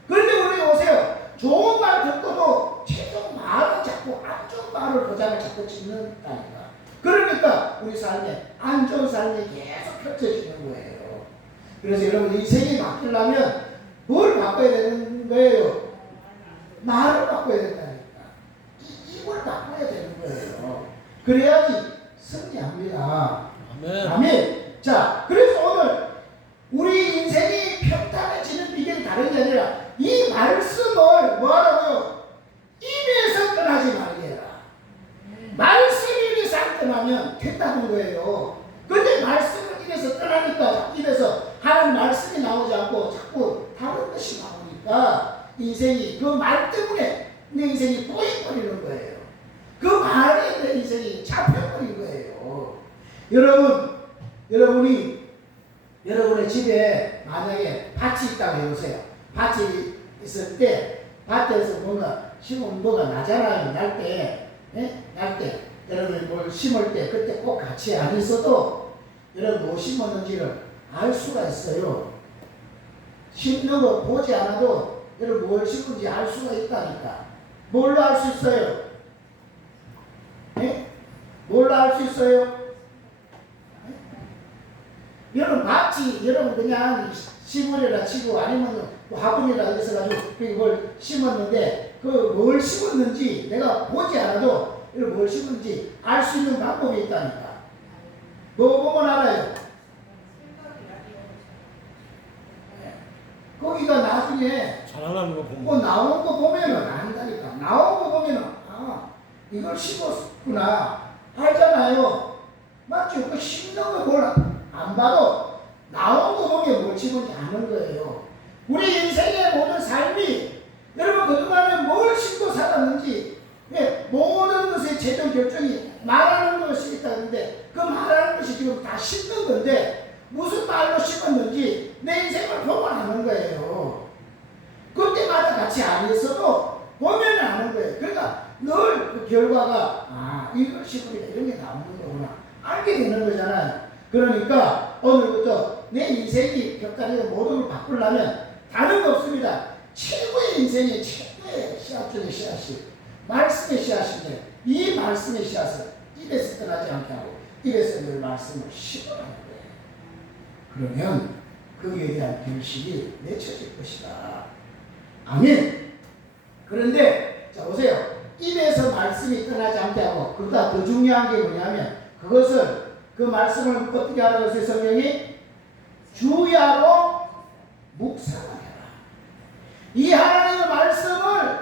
그런데 우리가 보세요. 좋은 말 듣고도 최종 말은 자꾸 안 좋은 말을 도장을 자꾸 찍는다니까. 그러니까 우리 삶에 안 좋은 삶이 계속 펼쳐지는 거예요. 그래서 여러분 인생이 바뀌려면 뭘 바꿔야 되는 거예요? 말을 바꿔야 된다니까. 입을 바꿔야 되는 거예요. 그래야지 승리합니다. 아멘. 아멘. 자, 그래서 오늘 우리 인생이 평탄해지는 비결이 다른 게 아니라 이 말씀을 뭐하라고요? 입에서 떠나지 말게 해라. 말씀이 입에서 안 떠나면 된다는 거예요. 근데 말씀을 입에서 떠나니까 입에서 하는 말씀이 나오지 않고 자꾸 다른 것이 나오니까 인생이 그 말 때문에 내 인생이 꼬여버리는 거예요. 그 말에 내 인생이 잡혀버린 거예요. 여러분이 여러분의 집에 만약에 밭이 있다고 해보세요. 밭이 있을 때 밭에서 뭔가 심으면 뭐가 나잖아요. 날 때, 여러분이 뭘 심을 때 그때 꼭 같이 안 있어도 여러분 뭐 심었는지를 알 수가 있어요. 심는 거 보지 않아도 여러분 뭘 심은지 알 수가 있다니까. 뭘로 알 수 있어요? 네? 뭘로 알 수 있어요? 여러분 밭이 여러분 그냥 시골이라 치고 아니면 뭐 화분이라 해서 가지고 그걸 심었는데 그 뭘 심었는지 내가 보지 않아도 여러분 뭘 심었는지 알 수 있는 방법이 있다니까. 뭐 보면 알아요? 거기가 나중에 자라나는 거 보면 뭐 나온 거 보면은 안다니까. 나온 거 보면은 아 이걸 심었구나 알잖아요. 맞죠? 그 심는 거 몰라 안 봐도 나온 거 보면 뭘 심은지 아는 거예요. 우리 인생의 모든 삶이 여러분 그동안에 뭘 심고 살았는지 모든 것의 최종 결정이 말하는 것이 있다는데 그 말하는 것이 지금 다 심는 건데 무슨 말로 심었는지 내 인생을 보면 아는 거예요. 그때마다 같이 안 있어도 보면 아는 거예요. 그러니까 늘 그 결과가 아 이걸 심으니까 이런 게 나오는 거구나 알게 되는 거잖아요. 그러니까 오늘부터 내 인생이 격단해서 모든 걸 바꾸려면 다른 거 없습니다. 최고의 인생의 최고의 씨앗 중의 씨앗이 말씀의 씨앗인데 이 말씀의 씨앗을 입에서 떠나지 않게 하고 입에서 늘 말씀을 심어가는 거예요. 그러면 거기에 대한 결실이 맺혀질 것이다. 아멘. 그런데 자 보세요. 입에서 말씀이 떠나지 않게 하고 그보다 더 중요한 게 뭐냐면 그것을 그 말씀을 어떻게 하라고 했어요? 성경이 주야로 묵상하라. 이 하나님의 말씀을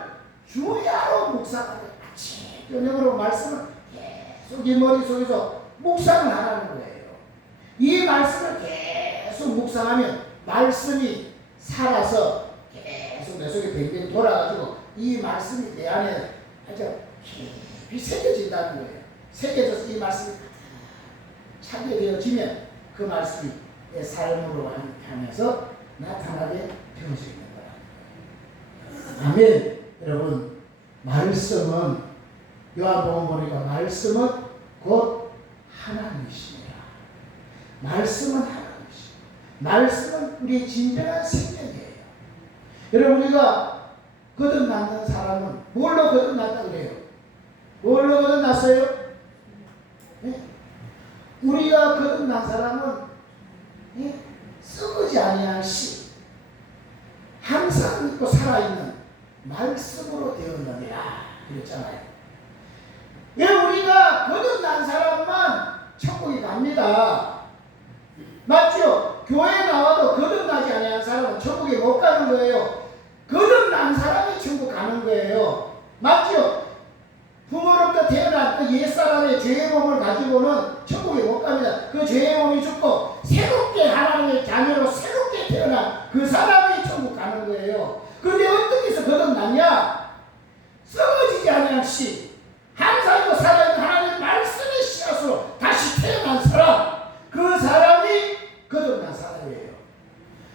주야로 묵상하라. 아침 저녁으로 말씀을 계속 이 머릿속에서 묵상을 하라는 거예요. 이 말씀을 계속 묵상하면 말씀이 살아서 계속 내 속에 뱅뱅 돌아가지고 이 말씀이 내 안에 아주 깊이 새겨진다는 거예요. 새겨져서 이 말씀이 차게 되어지면 그 말씀이 내 삶으로 향해서 나타나게 되어지는 거야. 아멘. 여러분 말씀은 요한복음 보니까 말씀은 곧 하나님이십니다. 말씀은 하나님이십니다. 말씀은 우리의 진정한 생명이에요. 여러분 우리가 거듭났는 사람은 뭘로 거듭났다고 그래요? 뭘로 거듭났어요? 네? 우리가 거듭난 사람은 썩지 아니한 씨 항상 믿고 살아있는 말씀으로 되었느니라 그랬잖아요. 왜 우리가 거듭난 사람만 천국에 갑니다. 맞죠? 교회 나와도 거듭나지 아니한 사람은 천국에 못 가는 거예요. 거듭난 사람이 천국 가는 거예요. 맞죠? 부모로부터 태어난 그 옛사람의 죄의 몸을 가지고는 천국에 못 갑니다. 그 죄의 몸이 죽고 새롭게 하나님의 자녀로 새롭게 태어난 그 사람이 천국 가는 거예요. 그런데 어떻게 해서 거듭났냐? 썩어지지 않는 씨, 항상 살아있는 하나님의 말씀의 씨앗으로 다시 태어난 사람, 그 사람이 거듭난 사람이에요.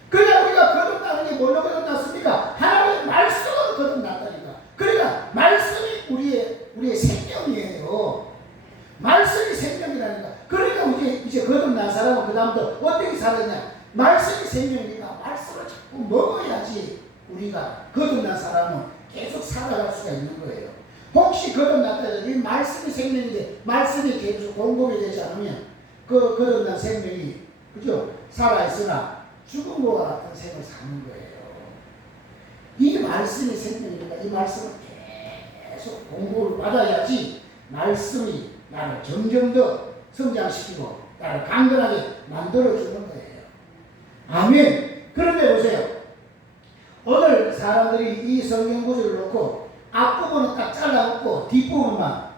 그러니까 우리가 거듭나는 게 뭘로 거듭났습니까? 하나님의 말씀으로 거듭났다니까. 그러니까 말씀이 우리의 생명이에요. 말씀이 생명이라니까. 그러니까 이제 거듭난 사람은 그 다음부터 어떻게 살았냐? 말씀이 생명이니까 말씀을 자꾸 먹어야지 우리가 거듭난 사람은 계속 살아갈 수가 있는 거예요. 혹시 거듭났다 해도 이 말씀이 생명인데 말씀이 계속 공급이 되지 않으면 그 거듭난 생명이 그죠? 살아있으나 죽은 것과 같은 생을 사는 거예요. 이 말씀이 생명이니까 이 말씀을 계속 공부를 받아야지 말씀이 나를 점점 더 성장시키고 나를 강건하게 만들어주는 거예요. 아멘. 그런데 보세요. 오늘 사람들이 이 성경 구절을 놓고 앞부분은 딱 잘라놓고 뒷부분만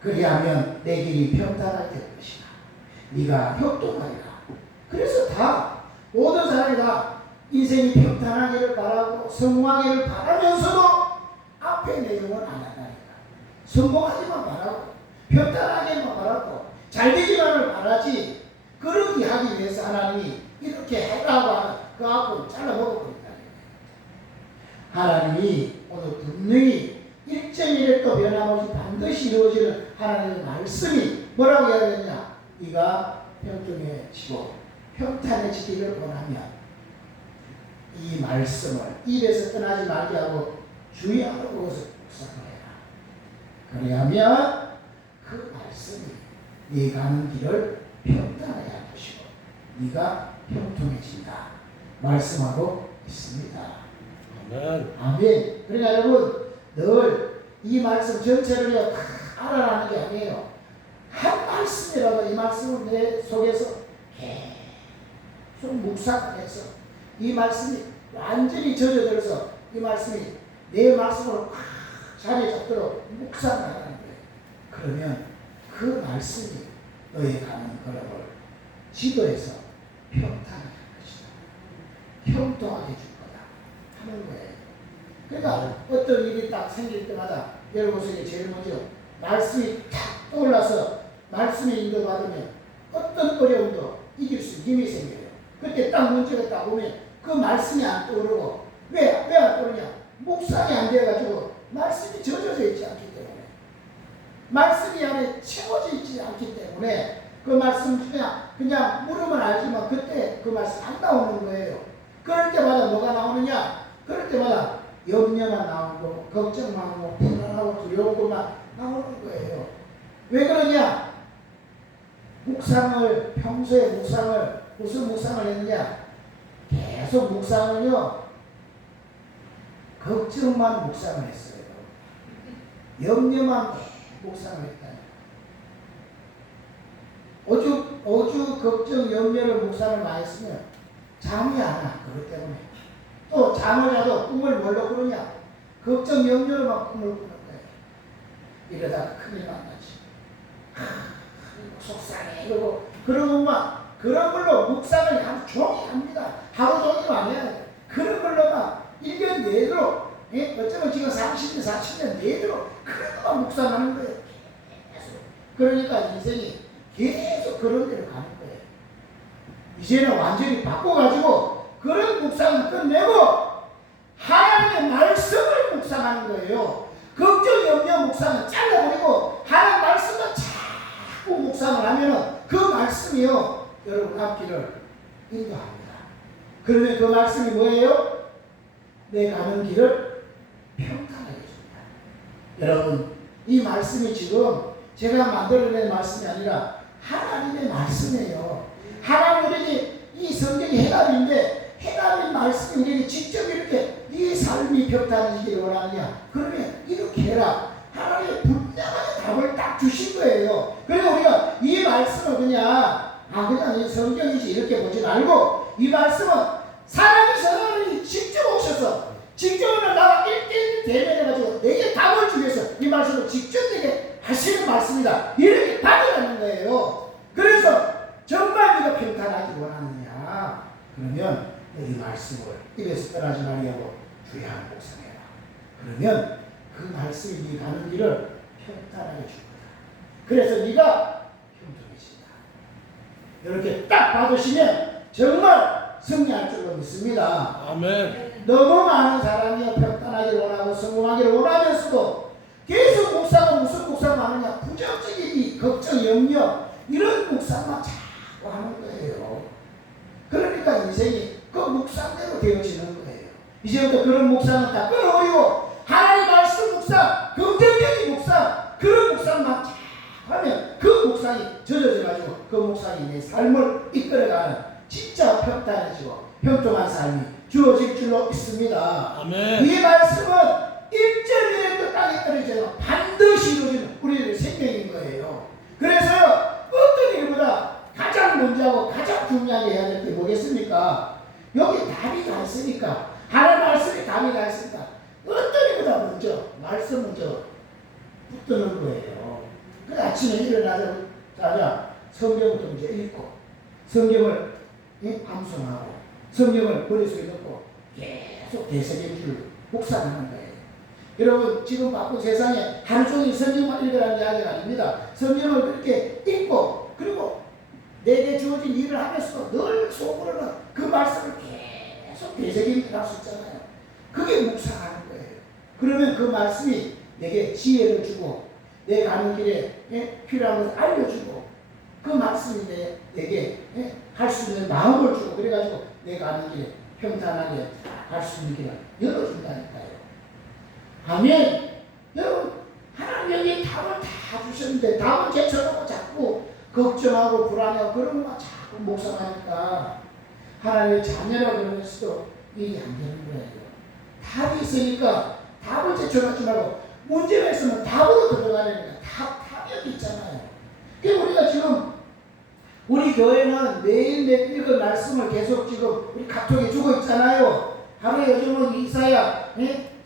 그리하면 내 길이 평탄하게 될 것이다. 네가 협동하리라. 그래서 다 모든 사람이 다 인생이 평탄하기를 바라고 성공하기를 바라면서도 앞에 내용은 안 한다니까. 성공하기만 바라고 평탄하기만 바라고 잘되기만을 바라지 그러기 하기 위해서 하나님이 이렇게 해라고 하는 그 앞을 잘라 먹어버린다니까. 하나님이 오늘 분명히 일정일에 또 변함없이 반드시 이루어지는 하나님의 말씀이 뭐라고 이야기했냐? 네가 평등해지고 평탄해지기를 원하면 이 말씀을 입에서 떠나지 말게 하고 주의하고 그것을 묵상해라. 그래야면 그 말씀이 네 가는 길을 평탄하게 할 것이고 네가 평통해진다 말씀하고 있습니다. 아멘. 아멘. 그러니까 여러분 늘 이 말씀 전체를 다 알아라는 게 아니에요. 한 말씀이라도 이 말씀을 내 속에서 계속 묵상해서 이 말씀이 완전히 젖어들어서 이 말씀이 내 말씀으로 꽉 자리 잡도록 묵상하는 거예요. 그러면 그 말씀이 너의 가는 걸음을 지도해서 평탄하게 할 것이다. 평통하게 줄 거다 하는 거예요. 그러니까 어떤 일이 딱 생길 때마다 여러분에게 제일 먼저 말씀이 탁 떠올라서 말씀에 인도받으면 어떤 어려움도 이길 수 있는 힘이 생겨요. 그때 딱 문제가 딱 오면 그 말씀이 안 떠오르고 왜 안 떠오르냐? 묵상이 안 돼가지고 말씀이 젖어져 있지 않기 때문에 말씀이 안에 채워져 있지 않기 때문에 그 말씀 그냥 물으면 알지만 그때 그 말씀 안 나오는 거예요. 그럴 때마다 뭐가 나오느냐? 그럴 때마다 염려만 나오고 걱정만 하고 불안하고 두려운 것만 나오는 거예요. 왜 그러냐? 묵상을 평소에 묵상을 무슨 묵상을 했느냐? 계속 묵상은요 걱정만 묵상을 했어요. 염려만 묵상을 했다니. 오죽 걱정 염려를 묵상을 많이 했으면 잠이 안 와. 그것 때문에 또 잠을 자도 꿈을 뭘로 꾸느냐? 걱정 염려로만 꿈을 꾸는 거예요. 이러다가 큰일 만나지. 속상해 이러고 그런 것만 그런 걸로 묵상을 하루 종일 합니다. 하루 종일 안 해야 돼. 그런 걸로만 1년 내도록 어쩌면 지금 30년 40년 내도록 그런 것만 묵상하는 거예요. 계속. 그러니까 인생이 계속 그런 데로 가는 거예요. 이제는 완전히 바꿔가지고 그런 묵상을 끝내고 하나님의 말씀을 묵상하는 거예요. 걱정 염려 묵상은 잘라버리고 하나님 말씀을 자꾸 묵상을 하면은 그 말씀이요 여러분 앞길을 인도합니다. 그러면 그 말씀이 뭐예요? 내 가는 길을 평탄하게 해줍니다. 여러분 이 말씀이 지금 제가 만들어낸 말씀이 아니라 하나님의 말씀이에요. 하나님 우리에게 이 성경이 해답인데 해답인 말씀이 우리에게 직접 이렇게 네 삶이 평탄해지기를 원하느냐? 그러면 이렇게 해라. 하나님의 분명한 답을 딱 주신 거예요. 그래서 우리가 이 말씀을 그냥 아 그냥 이 성경이지 이렇게 보지 말고 이 말씀은 사랑의 성령이 직접 오셔서 직접 오늘 나와 1대1 대면해가지고 내게 답을 주기 위해서 이 말씀을 직접 내게 하시는 말씀이다. 이렇게 받으라는 거예요. 그래서 정말 네가 평탄하기 원하느냐? 그러면 이 말씀을 입에서 떠나지 말고 주의 한 묵상해라. 그러면 그 말씀이 네 가는 길을 평탄하게 줄 거다. 그래서 네가 평통해진다. 이렇게 딱 받으시면 정말 승리할 줄로 믿습니다. 아멘. 너무 많은 사람이 평탄하기를 원하고 성공하기를 원하면서도 계속 묵상은 무슨 묵상 하느냐? 부정적인 이 걱정, 염려 이런 묵상만 자꾸 하는 거예요. 그러니까 인생이 그 묵상대로 되어지는 거예요. 이제부터 그런 묵상은 다 끊어버리고 하나님 말씀 묵상, 긍정적인 묵상 그런 묵상만 자꾸 하면 그 묵상이 젖어져가지고 그 묵상이 내 삶을 이끌어가는 진짜 평탄해지고 평통한 삶이 주어질 줄로 믿습니다. 아멘. 이 말씀은 1절이라도 땅에 떨어져서 반드시 이루어지는 우리들의 생명인 거예요. 그래서요, 어떤 일보다 가장 먼저하고 가장 중요하게 해야 될 게 뭐겠습니까? 여기 답이 다 있으니까, 하나님 말씀에 답이 다 있으니까, 어떤 일보다 먼저, 말씀 먼저 붙드는 거예요. 그 아침에 일어나자마자 성경부터 이제 읽고, 성경을 암송하고, 성경을 머릿속에 넣고, 계속 되새김 줄 묵상하는 거예요. 여러분 지금 바쁜 세상에 하루 종일 성경만 읽으라는 이야기가 아닙니다. 성경을 그렇게 읽고 그리고 내게 주어진 일을 하면서 늘 속으로는 그 말씀을 계속 되새김할 수 있잖아요. 그게 묵상하는 거예요. 그러면 그 말씀이 내게 지혜를 주고 내 가는 길에 필요한 것을 알려주고 그 말씀이 내게 할 수 있는 마음을 주고 그래가지고 내 가는 길에 평탄하게 갈 수 있는 길을 열어준다니까요. 아멘. 여러분 하나님 여기 답을 다 주셨는데 답을 제쳐놓고 자꾸 걱정하고 불안해하고 그런 것만 자꾸 묵상하니까 하나님의 자녀라고 그러면서도 일이 안 되는 거예요. 답이 있으니까 답을 제쳐놓지 말고 문제가 있으면 답으로 들어가려니까 답이 여기 있잖아요. 그러니까 우리가 지금 우리 교회는 매일매일 읽은 말씀을 계속 지금 우리 카톡에 주고 있잖아요. 하루에 요즘은 이사야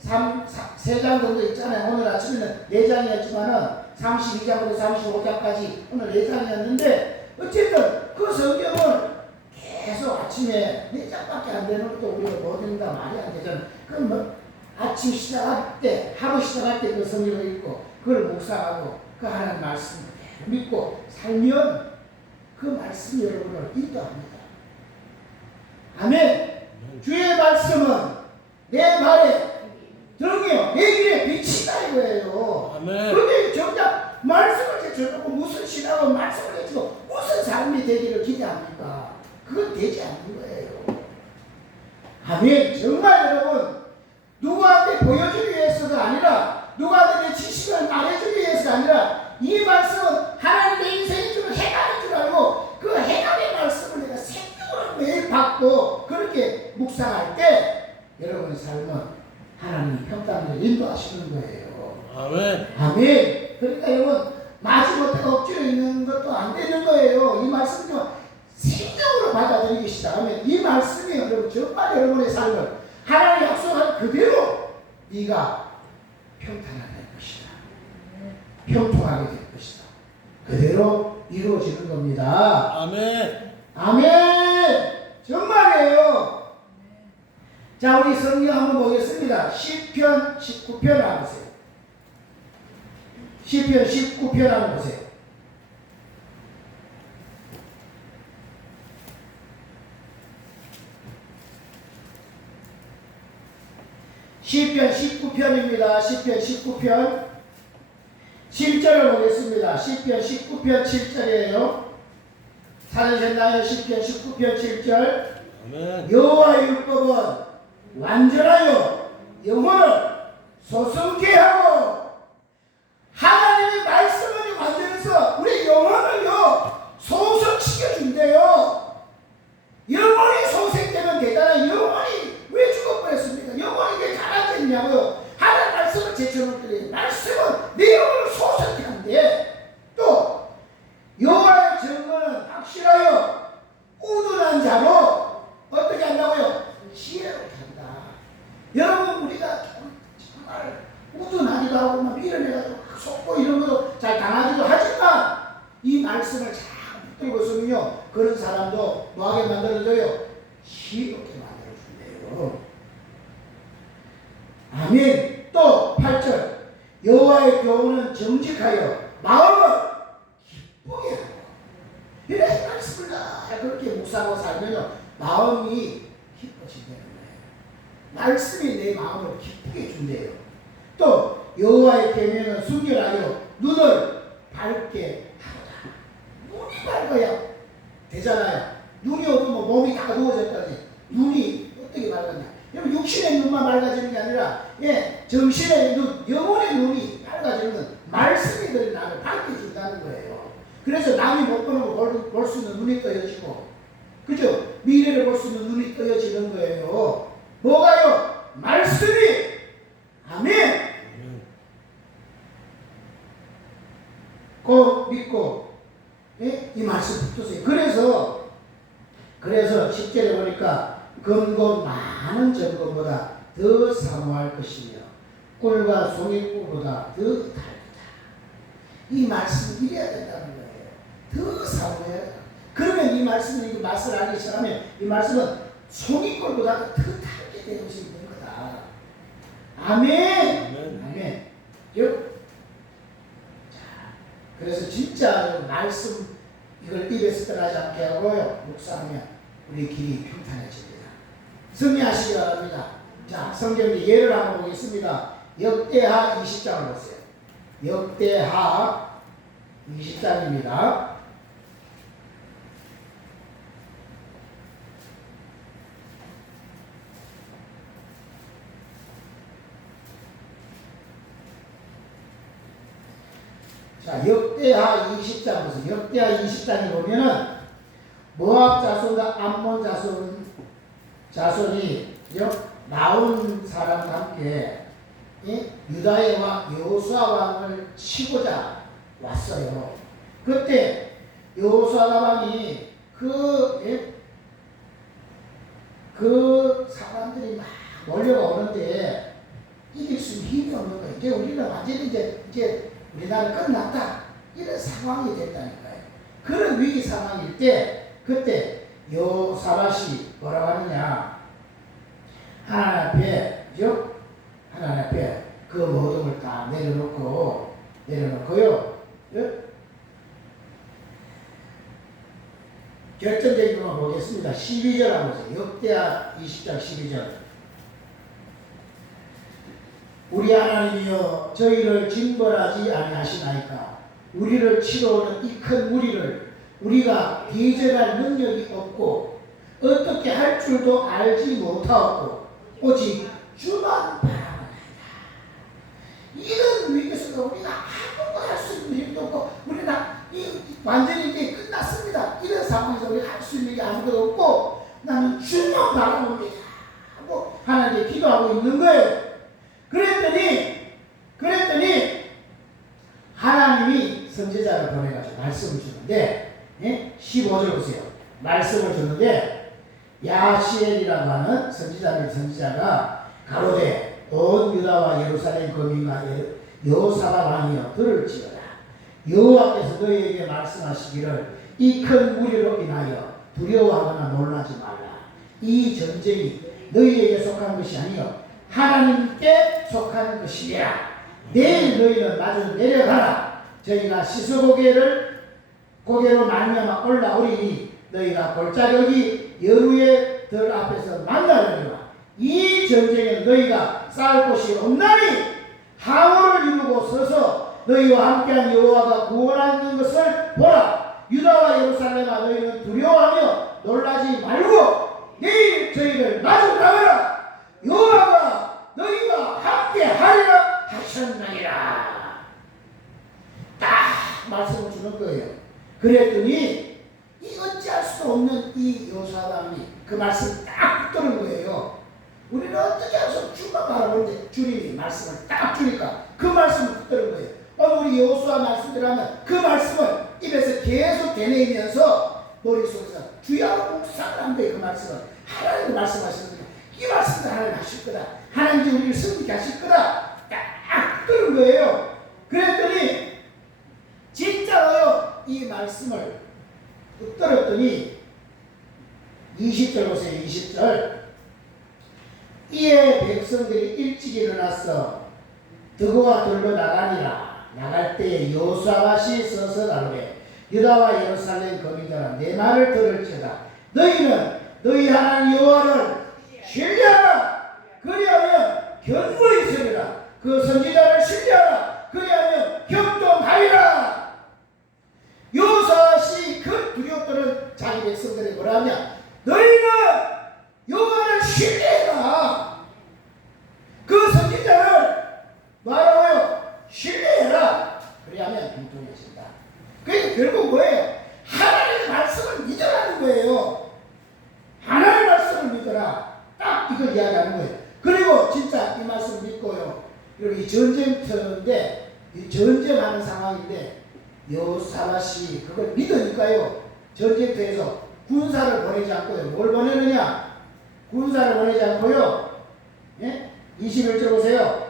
3장 정도 있잖아요. 오늘 아침에는 4장이었지만은 32장부터 35장까지 오늘 4장이었는데 어쨌든 그 성경을 계속 아침에 4장밖에 안 되는 것도 우리가 뭐든 다 말이 안 되잖아요. 그럼 뭐 아침 시작할 때 하루 시작할 때 그 성경을 읽고 그걸 묵상하고 그 하나님 말씀을 믿고 살면 그 말씀이 여러분을 인도합니다. 아멘. 주의 말씀은 내 말에 등이요 내 길에 빛이다 이거예요. 아멘. 그런데 정작 말씀을 제쳐놓고 무슨 신앙을 말씀을 해주고 무슨 삶이 되기를 기대합니까? 그건 되지 않는 거예요. 아멘. 정말 여러분 누구한테 보여주기 위해서가 아니라 누구한테 내 지식을 말해주기 위해서가 아니라 이 말씀은 하나님 내 인생에 주는 해답인 줄 알고 그 해답의 말씀을 내가 생명으로 매일 받고 그렇게 묵상할 때 여러분의 삶은 하나님이 평단을 인도하시는 거예요. 아멘. 아멘. 그러니까 여러분 마지못해 억지로 있는 것도 안 되는 거예요. 이 말씀은 생명으로 받아들이기 시작하면 이 말씀이 여러분 정말 여러분의 삶을 하나님 약속한 그대로 네가 평탄하게 될 것이다. 평통하게 될 것이다. 그대로 이루어지는 겁니다. 아멘. 아멘. 정말이에요. 자, 우리 성경 한번 보겠습니다. 시편 19편 한번 보세요. 시편 19편 한번 보세요. 시편 19편입니다. 시편 19편 7절을 보겠습니다. 시편 19편 7절이에요. 찾으셨나요? 시편 19편 7절. 아멘. 여호와의 율법은 완전하여 영혼을 소성케 하고 하나님의 말씀을 완전해서 우리 영혼을요 소성시켜준대요. 영혼이 소생되면 대단한 영혼이 왜 죽어버렸습니까? 영혼이 왜 가라앉았냐고요. 하나님 말씀을 제쳐놓더니 말씀은 내 영혼을 소성케 한대. 또 여호와의 증거는 확실하여 하기도 하고 막 밀어내가지고 속고 이런 것도 잘 당하기도 하지만 이 말씀을 잘 붙들고 있으면요 그런 사람도 뭐하게 만들어줘요? 힘없게 만들어준대요. 아멘. 또 8절 여호와의 교훈은 정직하여 마음을 기쁘게 하고 이래 이 말씀을 다 그렇게 묵상하고 살면요 마음이 기뻐진다는 거예요. 말씀이 내 마음을 기쁘게 준대요. 또 여호와의 계명은 순결하여 눈을 밝게 하도다. 눈이 밝아야 되잖아요. 눈이 어두우면 몸이 다 어두워졌다지. 눈이 어떻게 밝았냐? 여러분 육신의 눈만 밝아지는 게 아니라 정신의 눈, 영혼의 눈이 밝아지는 건 말씀이 나를 밝게 준다는 거예요. 그래서 남이 못 보는 거 볼 수 있는 눈이 떠여지고, 그죠? 미래를 볼 수 있는 눈이 떠여지는 거예요. 뭐가요? 말씀이. 아멘. 그 믿고 이 말씀 붙으세요. 그래서 10절에 보니까 검고 많은 점검보다 더 사모할 것이며 꿀과 송이꿀보다 더 달다. 이 말씀이 이래야 된다는 거예요. 더 사모해야 된다. 그러면 이 말씀을 이 맛을 알기 시작하면 이 말씀은 송이꿀보다 더 달게 되어 있는 거다. 아멘. 아멘. 그래서 진짜 말씀 이걸 입에서 떠나지 않게 하고요 묵상하면 우리 길이 평탄해집니다. 승리하시기 바랍니다. 자, 성경에 예를 한번 보겠습니다. 역대하 20장을 보세요. 역대하 20장입니다. 자, 역대하 20장 보세요. 역대하 20장에 보면은 모압 자손과 암몬 자손이 나온 사람과 함께 유다의 왕 여호수아 왕을 치고자 왔어요. 그때 여호수아 왕이 그 사람들이 막 몰려오는데 이길 수 있는 힘이 없는 거예요. 이제 우리는 완전히 이제 우리나라 끝났다. 이런 상황이 됐다니까요. 그런 위기 상황일 때 그때 여호사밧이 뭐라고 하느냐? 하나님 앞에 그 모든 걸 다 내려놓고요. 결정적인 것만 보겠습니다. 12절 한번 보세요. 역대하 20장 12절. 우리 하나님이여 저희를 징벌하지 아니하시나이까. 우리를 치러 오는 이 큰 무리를 우리가 대적할 능력이 없고 어떻게 할 줄도 알지 못하고 오직 주만 바라보나이다. 이런 위기 속에 우리가 아무것도 할 수 있는 힘도 없고 우리는 완전히 이제 끝났습니다. 이런 상황에서 우리가 할 수 있는 게 아무것도 없고 나는 주만 바라봅니다 하고 하나님께 기도하고 있는 거예요. 그랬더니 하나님이 선지자를 보내가지고 말씀을 주는데 15절 보세요. 말씀을 주는데 야시엘이라고 하는 선지자가 가로되 온 유다와 예루살렘 거민과 여호사밧 왕이여 들을지어다. 여호와께서 너희에게 말씀하시기를 이 큰 무리로 인하여 두려워하거나 놀라지 말라. 이 전쟁이 너희에게 속한 것이 아니요 하나님께 속한 것이야. 내일 너희는 마저 내려가라. 저희가 고개로 말미암아 올라오리니 너희가 골짜기 여루의 들 앞에서 만나려니와 이 전쟁에 너희가 싸울 곳이 없나니 항우를 이루고 서서 너희와 함께한 여호와가 구원하는 것을 보라. 유다와 예루살렘아 너희는 두려워하며 놀라지 말고 내일 저희를 마주 나가라. 여호와가 너희와 함께 하리라 하셨나니라. 딱 말씀을 주는 거예요. 그랬더니 이 어찌할 수 없는 이 여호사밧이 그 말씀을 딱 붙드는 거예요. 우리는 어떻게 해서 주만 바라보는데 주님이 말씀을 딱 주니까 그 말씀을 붙드는 거예요. 오늘 우리 여호수아 말씀들하면 그 말씀을 입에서 계속 되뇌이면서 머릿속에서 주야로 묵상을 한대. 그 말씀을 하나님 말씀하시는 거예요. 이 말씀도 하나님 하실 거다. 하나님이 우리를 승리케 하실 거다. 딱 붙드는 거예요. 그랬더니 진짜로요. 이 말씀을 붙들었더니 20절 보세요. 20절. 이에 백성들이 일찍 일어나서 드고와 들로 나가니라. 나갈 때에 여호수아같이 서서 나르되 유다와 예루살렘 거민들아 내 말을 들을지어다. 너희는 너희 하나님 여호와를 신뢰하라. 그리하면 견고히 서리라. 그 선지자를 신뢰하라. 그리하면 형통하리라. 여호수아같이 그 두려웠던 자기 백성들이 뭐라냐? 너희는 여호와를 신뢰해라. 그 선지자를 뭐라고요? 신뢰해라. 그리하면 형통해진다. 그게 결국 뭐예요? 하나님의 말씀을 믿으라는 거예요. 하나님의 말씀을 믿어라. 딱 이걸 이야기하는 거예요. 그리고 진짜 이 말씀 믿고요. 여기 전쟁터인데 이 전쟁하는 상황인데 여호수아같이 그걸 믿으니까요. 전쟁터에서 군사를 보내지 않고요. 뭘 보내느냐? 군사를 보내지 않고요. 예? 21절 보세요.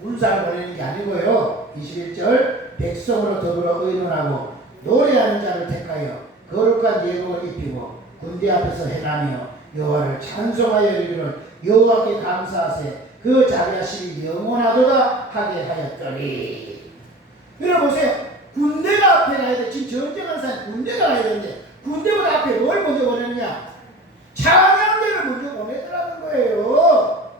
군사를 보내는 게 아니고요. 21절 백성으로 더불어 의논하고 노래하는 자를 택하여 거룩한 예복을 입히고 군대 앞에서 해나며 여호와를 찬송하여 이르는 여호와께 감사하세 그 자비하심이 영원하도다 하게 하였더니. 여러분 보세요. 군대가 앞에 가야 돼. 지금 전쟁하는 사람 군대가 가야 되는데 군대보다 앞에 뭘 먼저 보내느냐? 찬양대를 먼저 보내더라는 거예요.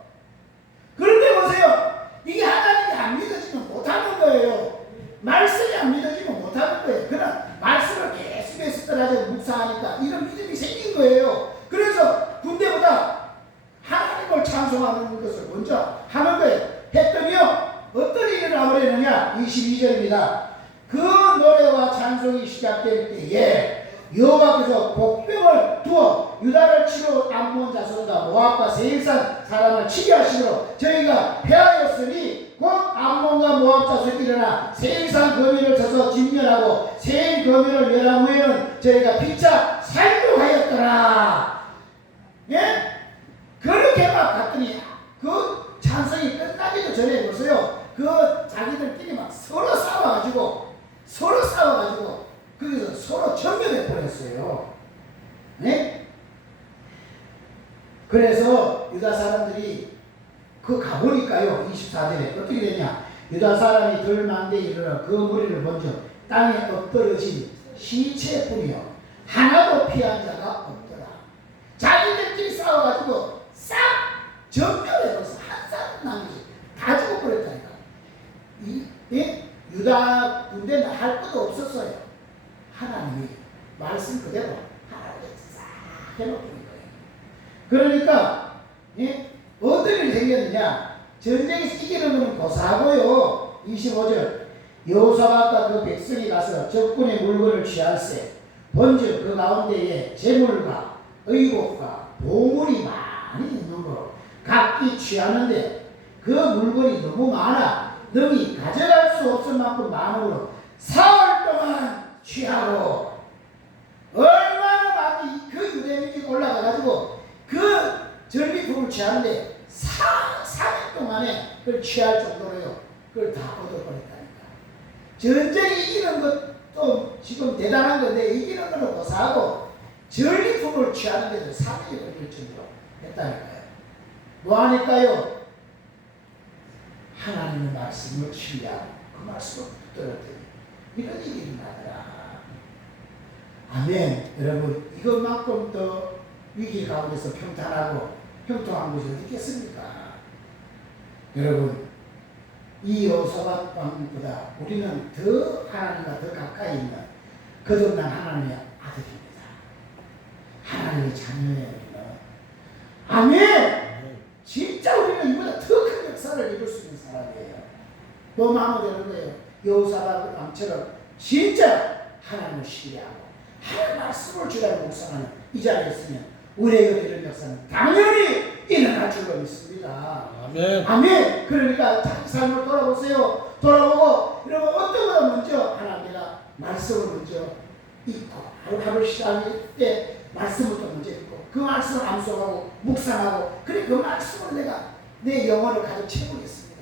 그런데 보세요. 이게 하나님이 안 믿어지면 못하는 거예요. 말씀이 안 믿어지면 못하는 거예요. 그러나 말씀을 계속해서 떠나서 묵상하니까 이런 믿음이 생긴 거예요. 그래서 군대보다 하나님을 찬송하는 것을 먼저 하는 거예요. 했더니요. 어떤 일이 나버리느냐? 22절입니다. 그 노래와 찬송이 시작될 때에 여호와께서 복병을 두어 유다를 치러 암몬 자손과 모압과 세일산 사람을 치게 하시므로 저희가 패하였으니 곧 암몬과 모압 자손이 일어나 세일산 거민을 쳐서 진멸하고 세일 거민을 멸한 후에는 저희가 피차 살려하였더라. 예? 그렇게 막 갔더니 그 찬성이 끝나기도 전에 보세요. 그 자기들끼리 막 서로 싸워가지고 거기서 서로 전멸해 버렸어요. 네? 그래서 유다 사람들이 그 가보니까요. 24절에 어떻게 되냐? 유다 사람이 들만대 이르러 그 무리를 먼저 땅에 엎드러진 시체뿐이요 하나도 피한 자가 없더라. 자기들끼리 싸워가지고 싹 전멸해버렸어. 한 사람 남기지 다 죽어버렸다니까. 유다 군대는 할 것도 없었어요. 하나님이 말씀 그대로 하나님이 싹 해놓은 거예요. 그러니까 어떤 일이 생겼느냐? 전쟁에서 이기는 것은 고사하고요. 25절 여호수아가 그 백성이 가서 적군의 물건을 취할세 본즉 그 가운데에 재물과 의복과 보물이 많이 있는 거로 각기 취하는데 그 물건이 너무 많아 능히 가져갈 수 없을 만큼 많으므로 사흘 동안 취하고 얼마나 많이 그 유대민족이 올라가가지고 그 전리품을 취하는데 3일 동안에 그걸 취할 정도로요. 그걸 다 얻어버렸다니까. 전쟁이 이기는 것도 지금 대단한 건데 이기는 거는 고사하고 전리품을 취하는 데도 3일이 걸릴 정도로 했다니까요. 뭐 하니까요? 하나님의 말씀을 신뢰하고 그 말씀을 붙들었더니 이런 일이 일어나더라. 아멘. 여러분 이것만큼 더 위기 가운데서 평탄하고 형통한 곳이 어디 있겠습니까? 여러분 이 여호사밧 왕보다 우리는 더 하나님과 더 가까이 있는 거듭난 하나님의 아들입니다. 하나님의 자녀예요. 아멘. 진짜 우리는 이보다 더 큰 역사를 이룰 수 있는 사람이에요. 뭐 마음에 드는 거예요. 여호사밧 왕처럼 진짜 하나님을 신뢰하고 하나님의 말씀을 주라고 묵상하는 이 자리에 있으면 우리에게 이런 역사는 당연히 일어날 줄로 믿습니다. 아멘. 아멘. 그러니까 자기 삶을 돌아보세요. 돌아보고 여러분 어떤 거보다 먼저 하나님과 말씀을 먼저 읽고 하루 시작할 때 말씀을 또 먼저 읽고 그 말씀을 암송하고 묵상하고 그래 그 말씀으로 내가 내 영혼을 가득 채우겠습니다.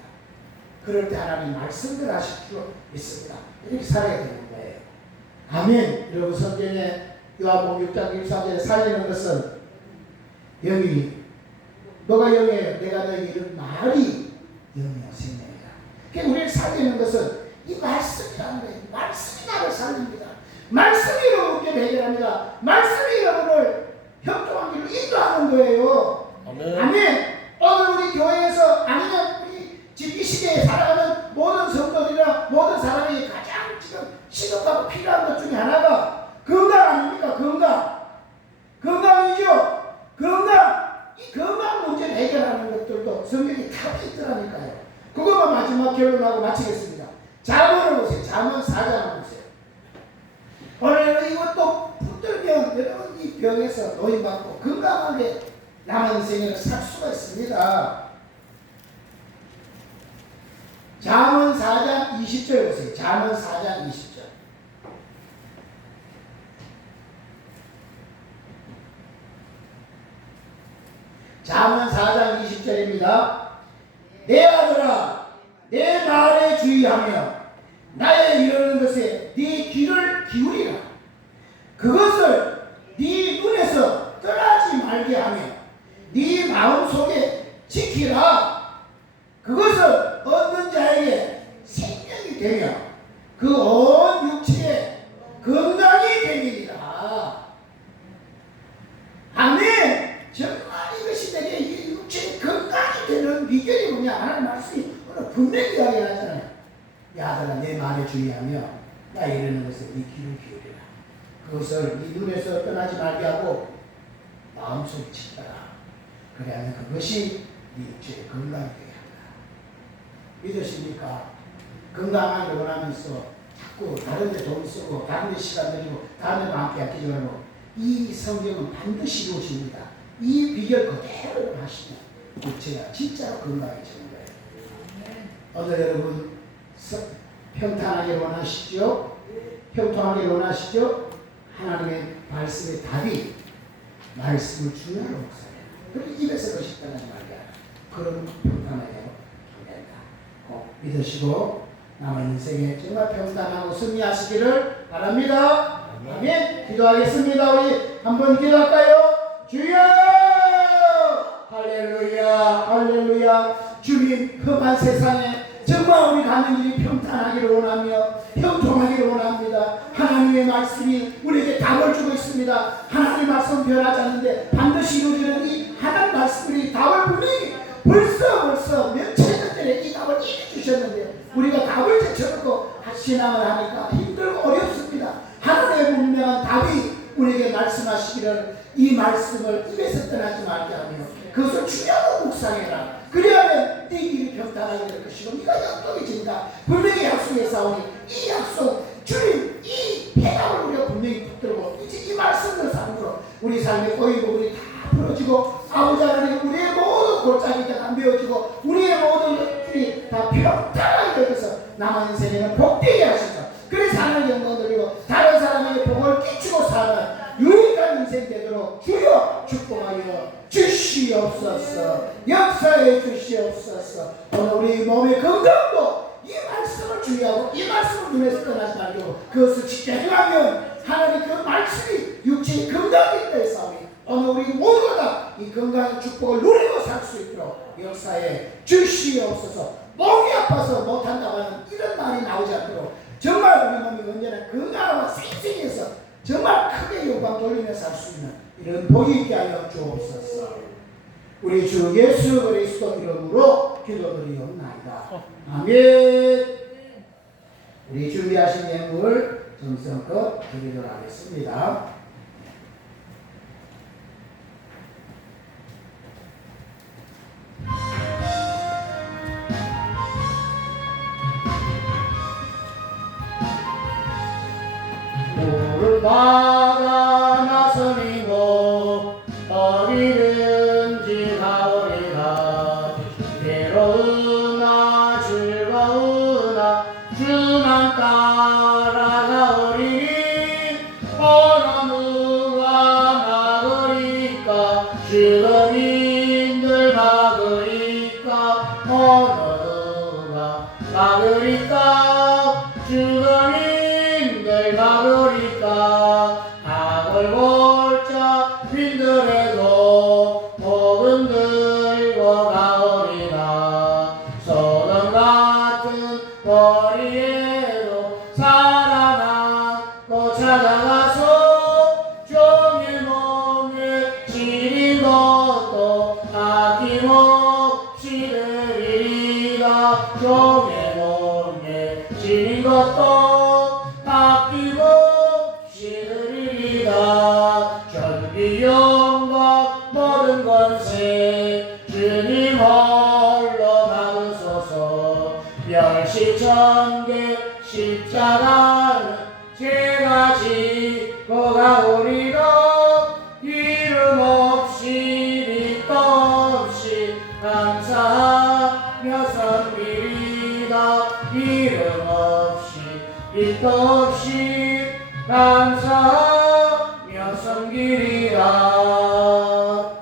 그럴 때 하나님 말씀을 하실 필요 있습니다. 이렇게 살아야 되는 거예요. 아멘. 여러분 성경에 요한복음 6장 13절에 살리는 것은 영이 너가 영이에요. 내가 너에게 이런 말이 영이요 생명이다. 그러니까 우리를 살리는 것은 이 말씀이라는 거예요. 말씀이 나를 살립니다. 말씀이 여러분께 해결합니다. 말씀이 여러분을 형통한 길로 인도하는 거예요. 아멘. 아멘. 오늘 우리 교회에서 아니면 우리 지금 이 시대에 살아가는 모든 성도들이나 모든 사람이 가장 지금 시급하고 필요한 것 중에 하나가 건강 아닙니까? 건강이죠. 이 건강 문제를 해결하는 것들도 성경에 답이 있더라니까요. 그것만 마지막 결론하고 마치겠습니다. 잠언을 보세요. 잠언 4장을 보세요. 오늘 이것도 붙들면 여러분 이 병에서 노인받고 건강하게 남은 인생을 살 수가 있습니다. 잠언 4장 20절 보세요. 잠언 4장 20절. 잠언 4장 20절입니다. 내 아들아, 내 말에 주의하며 나의 이르는 것에 네 귀를 기울이라. 그것을 네 눈에서 떠나지 말게 하며 네 마음속에 지키라. 그것을 얻는 자에게 생명이 되며 그 온 육체에 건강이 되리라. 아멘. 정말 이것이 내게 이 육체에 건강이 되는 비결이 뭐냐? 하나님 말씀이 오늘 분명히 이야기하잖아요. 야 아들아 내 말에 주의하며 나 이르는 것에 네 귀를 기울이라. 그것을 네 눈에서 떠나지 말게 하고 마음속에 지켜라. 그래야 그것이 네 육체에 건강이 되게 한다. 믿으십니까? 건강하게 원하면서 자꾸 다른 데 돈 쓰고 다른 데 시간 내리고 다른 데 마음 빼앗기지 말고 이 성경은 반드시 이루어집니다. 이 비결 그대로 하시면 육체가 진짜로 건강해지는 거예요. 오늘 여러분 평탄하게 원하시죠? 평통하게 원하시죠? 하나님의 말씀의 답이 말씀을 중요하게 목사해요. 그렇게 입에서 것이 떠나지 말게 그런 평탄하게 된다. 꼭 믿으시고 남은 인생에 정말 평탄하고 승리하시기를 바랍니다. 아멘. 기도하겠습니다. 우리 한번 기도할까요? 주여! 할렐루야, 할렐루야. 주님, 험한 세상에 정말 우리 가는 길이 평탄하기를 원하며 형통하기를 원합니다. 하나님의 말씀이 우리에게 답을 주고 있습니다. 하나님의 말씀 변하지 않는데 반드시 이루어지는 이 하나님 말씀이 답을 분명히 벌써 몇천 년 전에 이 답을 이미 주셨는데 우리가 답을 제쳐놓고 신앙을 하니까 힘들고 어렵습니다. 하나님의 분명한 답이 우리에게 말씀하시기를 이 말씀을 입에서 떠나지 말게 하며 그것을 주야로 묵상해라. 그래야만 네 길이 평탄하게 될 것이고 네가 약속해진다. 분명히 약속했사오니 이 약속 주님 이 해답을 우리가 분명히 붙들고 이제 이 말씀을 삼으로 우리 삶의 꼬이고 우리 다 풀어지고 아버지 하나님 우리의 모든 골짜기 다 메워지고 우리의 모든 것들이 다 평탄하게 되어서 남은 인생에는 복되게 하시죠. 그래서 하나님 영광 드리고 다른 사람에게 복을 끼치고 사는 유익한 인생 되도록 주여 축복하여 주시옵소서. 역사해 주시옵소서. 오늘 우리 몸의 건강도 이 말씀을 주의하고 이 말씀을 눈에서 떠나지 말고 그것을 지켜주면 하나님 그 말씀이 육체의 건강이 되어 싸우니 오늘 우리 모두가 이 건강한 축복을 누리고 살 수 있도록 역사해 주시옵소서. 몸이 아파서 못한다고 하는 이런 말이 나오지 않도록 정말 우리 몸이 언제나 건강하고 생생해서 정말 크게 영광 돌리며 살 수 있는 이런 복이 있게 하여 주옵소서. 우리 주 예수 그리스도 이름으로 기도드리옵나이다. 아멘. 우리 준비하신 예물 정성껏 드리도록 하겠습니다. 물을 받아 나서니고 어디든지 가오리라. 괴로우나 즐거우나 주만 따라가오리니 어느 누가 막으리까 주거민들 막으리까 어느 누가 막으리까 죽음인들 막으리까 악을 골짜 빈들에도 복음 들고 가오리라 소돔 같은 거리에도 살아남고 찾아가서 종일 몸에 지린 것도 아낌없이 드리리라 종일 몸에 지린 것도 아낌없이 드리리라 전비 영광 모든 권세 주님 홀로 받으소서 멸시천개 십자가는 제가 지고 가오리라 이름 없이 빛도 없이 감사하며 섬기리라 이름 없이 빛도 없이 감사하며 섬기리라.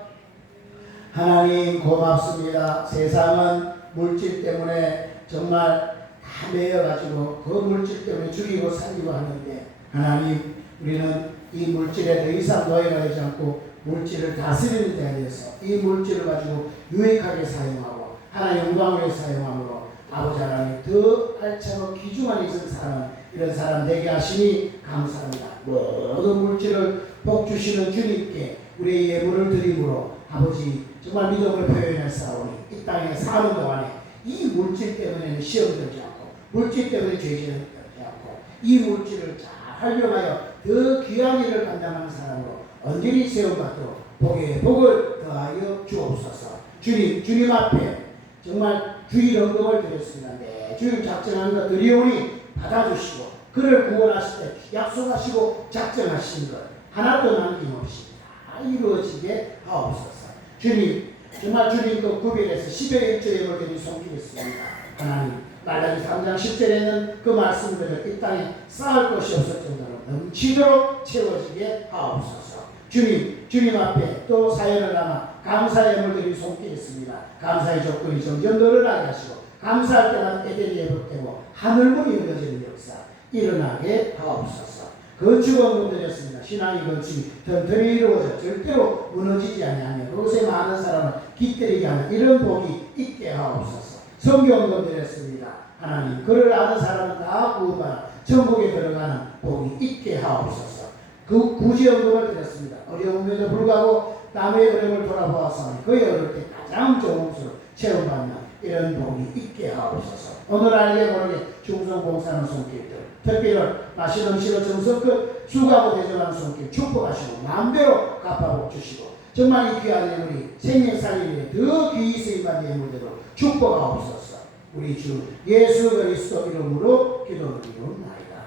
하나님 고맙습니다. 세상은 물질 때문에 정말 다 매여가지고 그 물질 때문에 죽이고 살리고 하는데 하나님 우리는 이 물질에 더 이상 노예가 되지 않고 물질을 다스리는 데에 대해서 이 물질을 가지고 유익하게 사용하고 하나님 영광을 위해 사용함으로 아버지 하나님 더 알차고 귀중한 인생 사람 이런 사람 되게 하시니 감사합니다. 모든 물질을 복 주시는 주님께 우리의 예물을 드림으로 아버지 정말 믿음을 표현했사오니 이 땅에 사는 동안에 이 물질 때문에는 시험 들지 않고 물질 때문에 죄지지 않고 이 물질을 잘 활용하여 더 귀한 일을 감당하는 사람으로 언제니 세움받도록 복에 복을 더하여 주옵소서. 주님 앞에 정말 주일 언급을 드렸습니다. 네, 주일 작정하는 것 드리오니 받아주시고 그를 구원하실 때 약속하시고 작정하신 것 하나도 남김없이 다 이루어지게 하옵소서. 주님 정말 주님 그 구별해서 10의 1조의 예물을 드리 손길했습니다. 하나님 말라기 3장 10절에는 그 말씀들을 이 땅에 쌓을 것이 없을 정도로 넘치도록 채워지게 하옵소서. 주님 앞에 또 사연을 남아 감사의 예물 드리 손길했습니다. 감사의 조건이 점점 늘어나게 하시고 감사할 때만 에덴이 회복되고 하늘문이 열려지는 역사 일어나게 하옵소서. 건축 언급 드렸습니다. 신앙의 건축이 튼튼히 이루어져 절대로 무너지지 아니하며 그것에 많은 사람을 깃들이게 하는 이런 복이 있게 하옵소서. 성경 언급 드렸습니다. 하나님 그를 아는 사람은 다 구원받아 천국에 들어가는 복이 있게 하옵소서. 그 구제 언급을 드렸습니다. 어려움에도 불구하고 남의 어려움을 돌아보아서 그의 어려울 때 가장 좋은 것으로 체험받는 이런 복이 있게 하옵소서. 오늘 알게 모르게 충성봉사하는 손길들 특별히 마시는 음식을 정성껏 수고하고 대접하는 손길 축복하시고 마음대로 갚아복 주시고 정말 이 귀한 예물이 생명 살리기에 더 귀히 쓰임받는 예물대로 축복하옵소서. 우리 주 예수 그리스도 이름으로 기도드리옵나이다.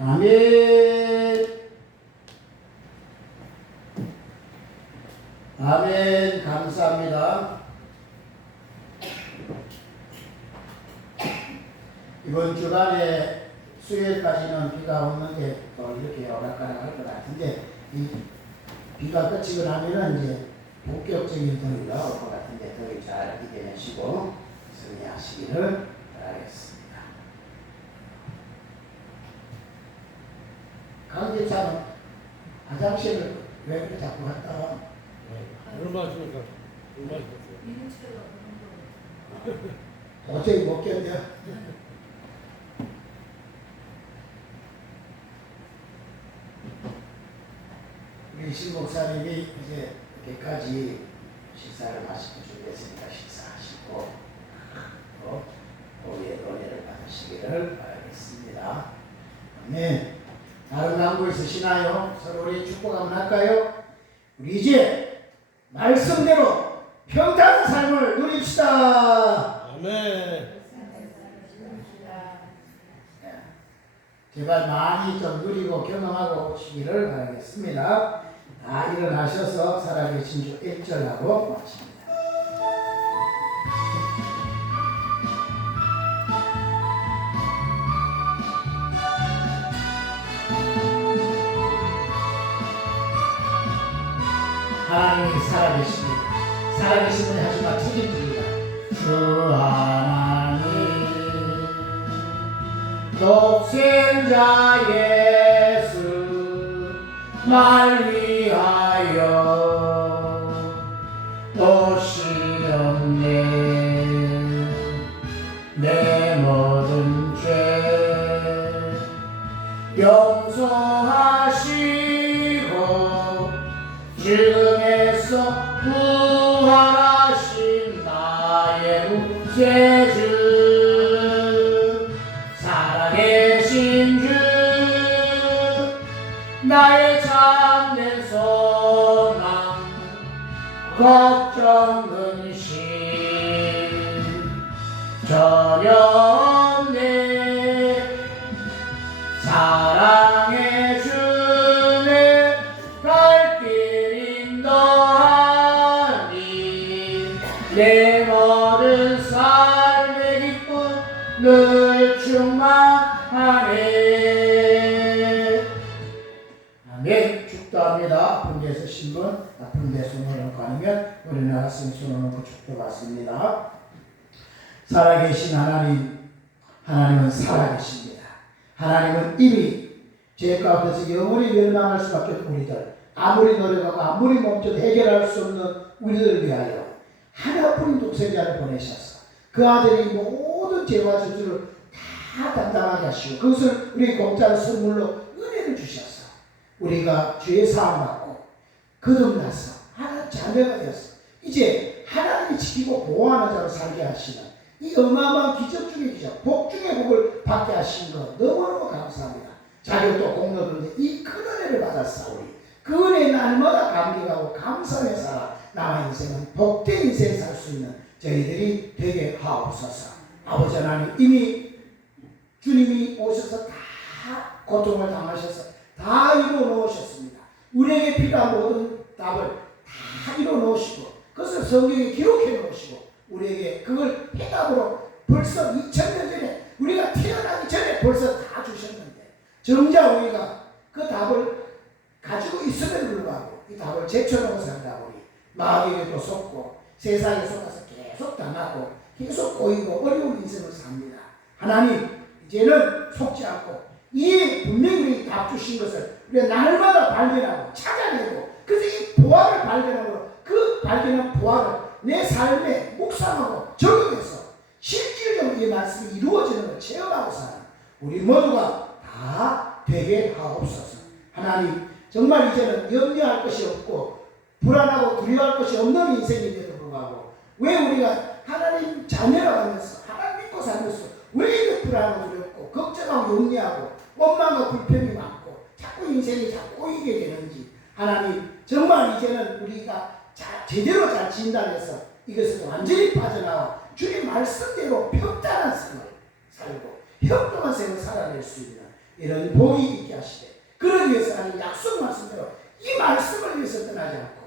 아멘. 아멘. 감사합니다. 이번 주간에 수요일까지는 비가 오는데 또 이렇게 오락가락할 것 같은데 이 비가 그치고 나면은 이제 본격적인 더위가 올 것 같은데 더위 잘 이겨내시고 승리하시기를 바라겠습니다. 강제차는 화장실을 왜 그렇게 자꾸 갔다 와? 얼마 주니까 얼마 줬어요? 도저히 못 견뎌. 우리 신목사님이 이제 이렇게까지 식사를 마시고 준비했으니까 식사하시고 또 우리의 은혜를 받으시기를 바라겠습니다. 아멘. 다른 강구 있으시나요? 서로 우리 축복 한번 할까요? 우리 이제 말씀대로 평탄한 삶을 누립시다. 아멘. 제발 많이 좀 누리고 경험하고 오시기를 바라겠습니다. 다 일어나셔서 살아계신 주 1절하고 마칩니다. 하나님이 살아계십니다. 살아계신 분이 하지만 책임집니다. 주 하나님 독생자 예수 날 위하여 오시옵네. 내 모든 죄 용서하시고 죽음에서 부활하신 나의 구세주 살아계신 주 나의 참된 소망 걱정 근심 전혀 없네. 사랑해 주네 갈 길 인도하니 내 모든 삶의 기쁨 늘 충만하네. 아멘. 축도합니다. 아픈 데서 신분 아픈 데 손을 얹고 아니면 우리나라 손을 얹고 축도받습니다. 살아계신 하나님, 하나님은 살아계십니다. 하나님은 이미 죄 가운데서 영원히 멸망할 수밖에 없는 우리들, 아무리 노력하고 아무리 몸짓 해결할 수 없는 우리들을 위하여 하나뿐인 독생자를 보내셔서 그 아들이 모든 죄와 저주를 다 담당하게 하시고 그것을 우리 공짜로 선물로 은혜를 주셔서 우리가 죄 사함 받고 거듭나서 하나님 자녀가 되어서 이제 하나님이 지키고 보호하는 자로 살게 하시는 이 어마어마한 기적 중의 기적, 복 중의 복을 받게 하신 것 너무너무 감사합니다. 자격도 공로도인데 이 큰 은혜를 받았사오니 그 은혜에 날마다 감격하고 감사하며 살아 남의 인생은 복된 인생 살 수 있는 저희들이 되게 하옵소서. 아버지 하나님, 이미 주님이 오셔서 다 고통을 당하셔서 다 이루어 놓으셨습니다. 우리에게 필요한 모든 답을 다 이루어 놓으시고 그것을 성경에 기록해 놓으시고 우리에게 그걸 해답으로 벌써 2000년 전에 우리가 태어나기 전에 벌써 다 주셨는데 정작 우리가 그 답을 가지고 있음에도 불구하고 이 답을 제쳐놓고 산다 보니 마귀에도 속고 세상에 속아서 계속 당하고 계속 꼬이고 어려운 인생을 삽니다. 하나님, 이제는 속지 않고 이 분명히 우리 답 주신 것을 우리가 날마다 발견하고 찾아내고 그래서 이 보화를 발견하고 그 발견한 보화를 내 삶에 묵상하고 적용해서 실질적으로 이 말씀이 이루어지는 걸 체험하고 사는 우리 모두가 다 되게 하옵소서. 하나님, 정말 이제는 염려할 것이 없고 불안하고 두려워할 것이 없는 인생인데도 불구하고 왜 우리가 하나님 자녀라 하면서 하나님 믿고 살면서 왜 이렇게 불안하고 두렵고 걱정하고 염려하고 원망과 불평이 많고 자꾸 인생이 자꾸 꼬이게 되는지 하나님, 정말 이제는 우리가 제대로 잘 진단해서 이것을 완전히 빠져나와 주님 말씀대로 평탄한 생을 살고 평등한 생을 살아낼 수 있는 이런 복이 있게 하시되 그러기 위해서 하는 약속 말씀대로 이 말씀을 위해서 떠나지 않고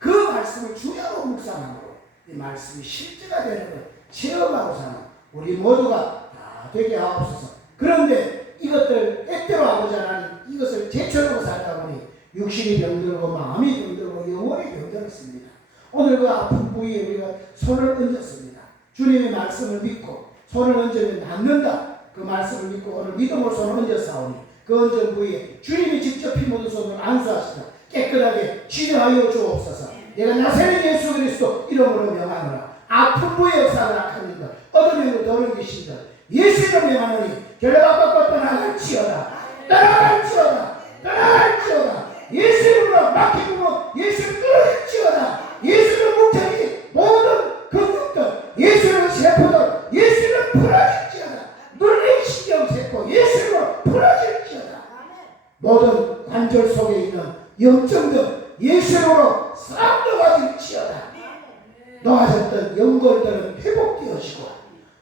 그 말씀을 주야로 묵상함으로 이 말씀이 실제가 되는 걸 체험하고 사는 우리 모두가 다 되게 하옵소서. 그런데 이것들 때때로 아버지 하나님 이것을 제쳐놓고 살다 보니 육신이 병들고 마음이 병들고 영혼이 병들었습니다. 오늘 그 아픈 부위에 우리가 손을 얹었습니다. 주님의 말씀을 믿고 손을 얹으면 낫는다. 그 말씀을 믿고 오늘 믿음으로 손을 얹었사오니 그 얹은 부위에 주님이 직접 피 묻은 손을 안수하시다 깨끗하게 치료하여 주옵소서. 내가 나사렛 예수 그리스도 이름으로 명하노라. 아픈 부위의 역사를 악한 것 어둠으로 더러운 귀신들 예수 이름 명하노니 결과받고 떠나갈지어다. 떠나갈지어다. 떠나갈지어다. 예수 이름으로 막히고 예수 이름 끊어질지어다. 예수 이름 묵탱이 모든 근육들 예수 이름 세포들 예수 이름 풀어질지어다. 눈의 신경세포 예수 이름으로 풀어질지어다. 모든 관절 속에 있는 염증들 예수 이름으로 싹 녹아질지어다. 놓아졌던 연골들은 회복되어지고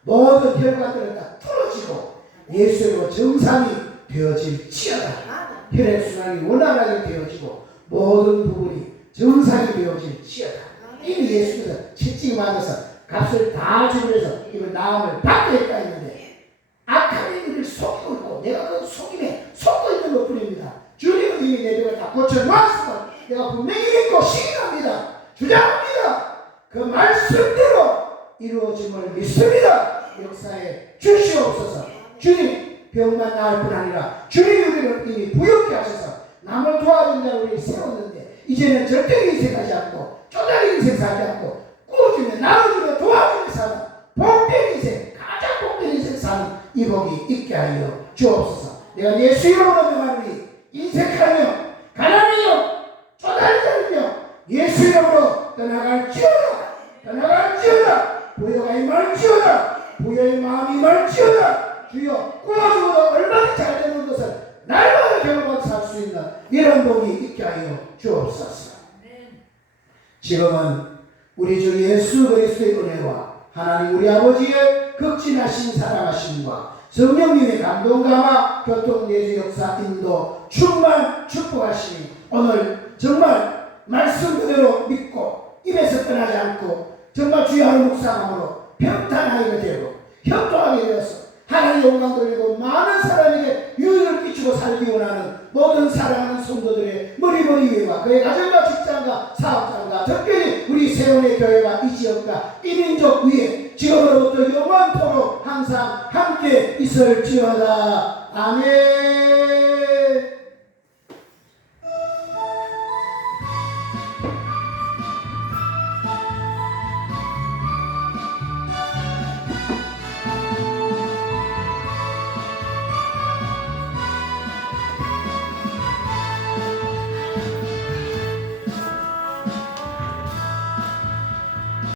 모든 혈관들은 다 풀어지고 예수 이름으로 정상이 되어질지어다. 혈액순환이 원활하게 되어지고 모든 부분이 정상이 되어질지어다. 이미 예수께서 채찍 맞아서 값을 다 주면서 이걸 나음을 받게 했다 했는데 악한 이들을 속이고 있고 내가 그 속임에 속고 있는 것 뿐입니다. 주님은 이미 내 병을 다 고쳐놨으면 내가 분명히 믿고 시인합니다. 주장합니다. 그 말씀대로 이루어짐을 믿습니다. 역사에 주시옵소서. 주님 병만 나을 뿐 아니라 주님이 우리를 이미 부엽게 하셔서 남을 도와준 자를 우리 세웠는데 이제는 절대 인생하지 않고 쪼다리 인생 살지 않고 꾸어주며 나눠주며 도와주며 사는 복된 인생, 가장 복된 인생 사는 이 복이 있게 하여 주옵소서. 내가 예수 이름으로 명하노니 인색하며 가난하며 쪼다리자며 예수 이름으로 떠나갈지어다. 부여가 임할지어다. 부여의 마음이 임할지어다. 주여 꾸어주고 얼마나 잘 되는 것을 날마다 경험하고 살 수 있는 이런 복이 있게 하여 주옵소서. 지금은 우리 주 예수 그리스도의 은혜와 하나님 우리 아버지의 극진하신 사랑하심과 성령님의 감동 감화 교통 예주 역사 인도 충만 축복하시니 오늘 정말 말씀 그대로 믿고 입에서 떠나지 않고 정말 주의 하루 묵상함으로 평탄하게 되고 협조하게 되어서 하나님의 영광 돌리고 많은 사람에게 유익을 끼치고 살기 원하는 모든 사랑하는 성도들의 머리머리 위에와 그의 가정과 직장과 사업장과 특별히 우리 세원의 교회와 이 지역과 이 민족 위에 지금으로부터 영원토록 항상 함께 있을지어다. 아멘.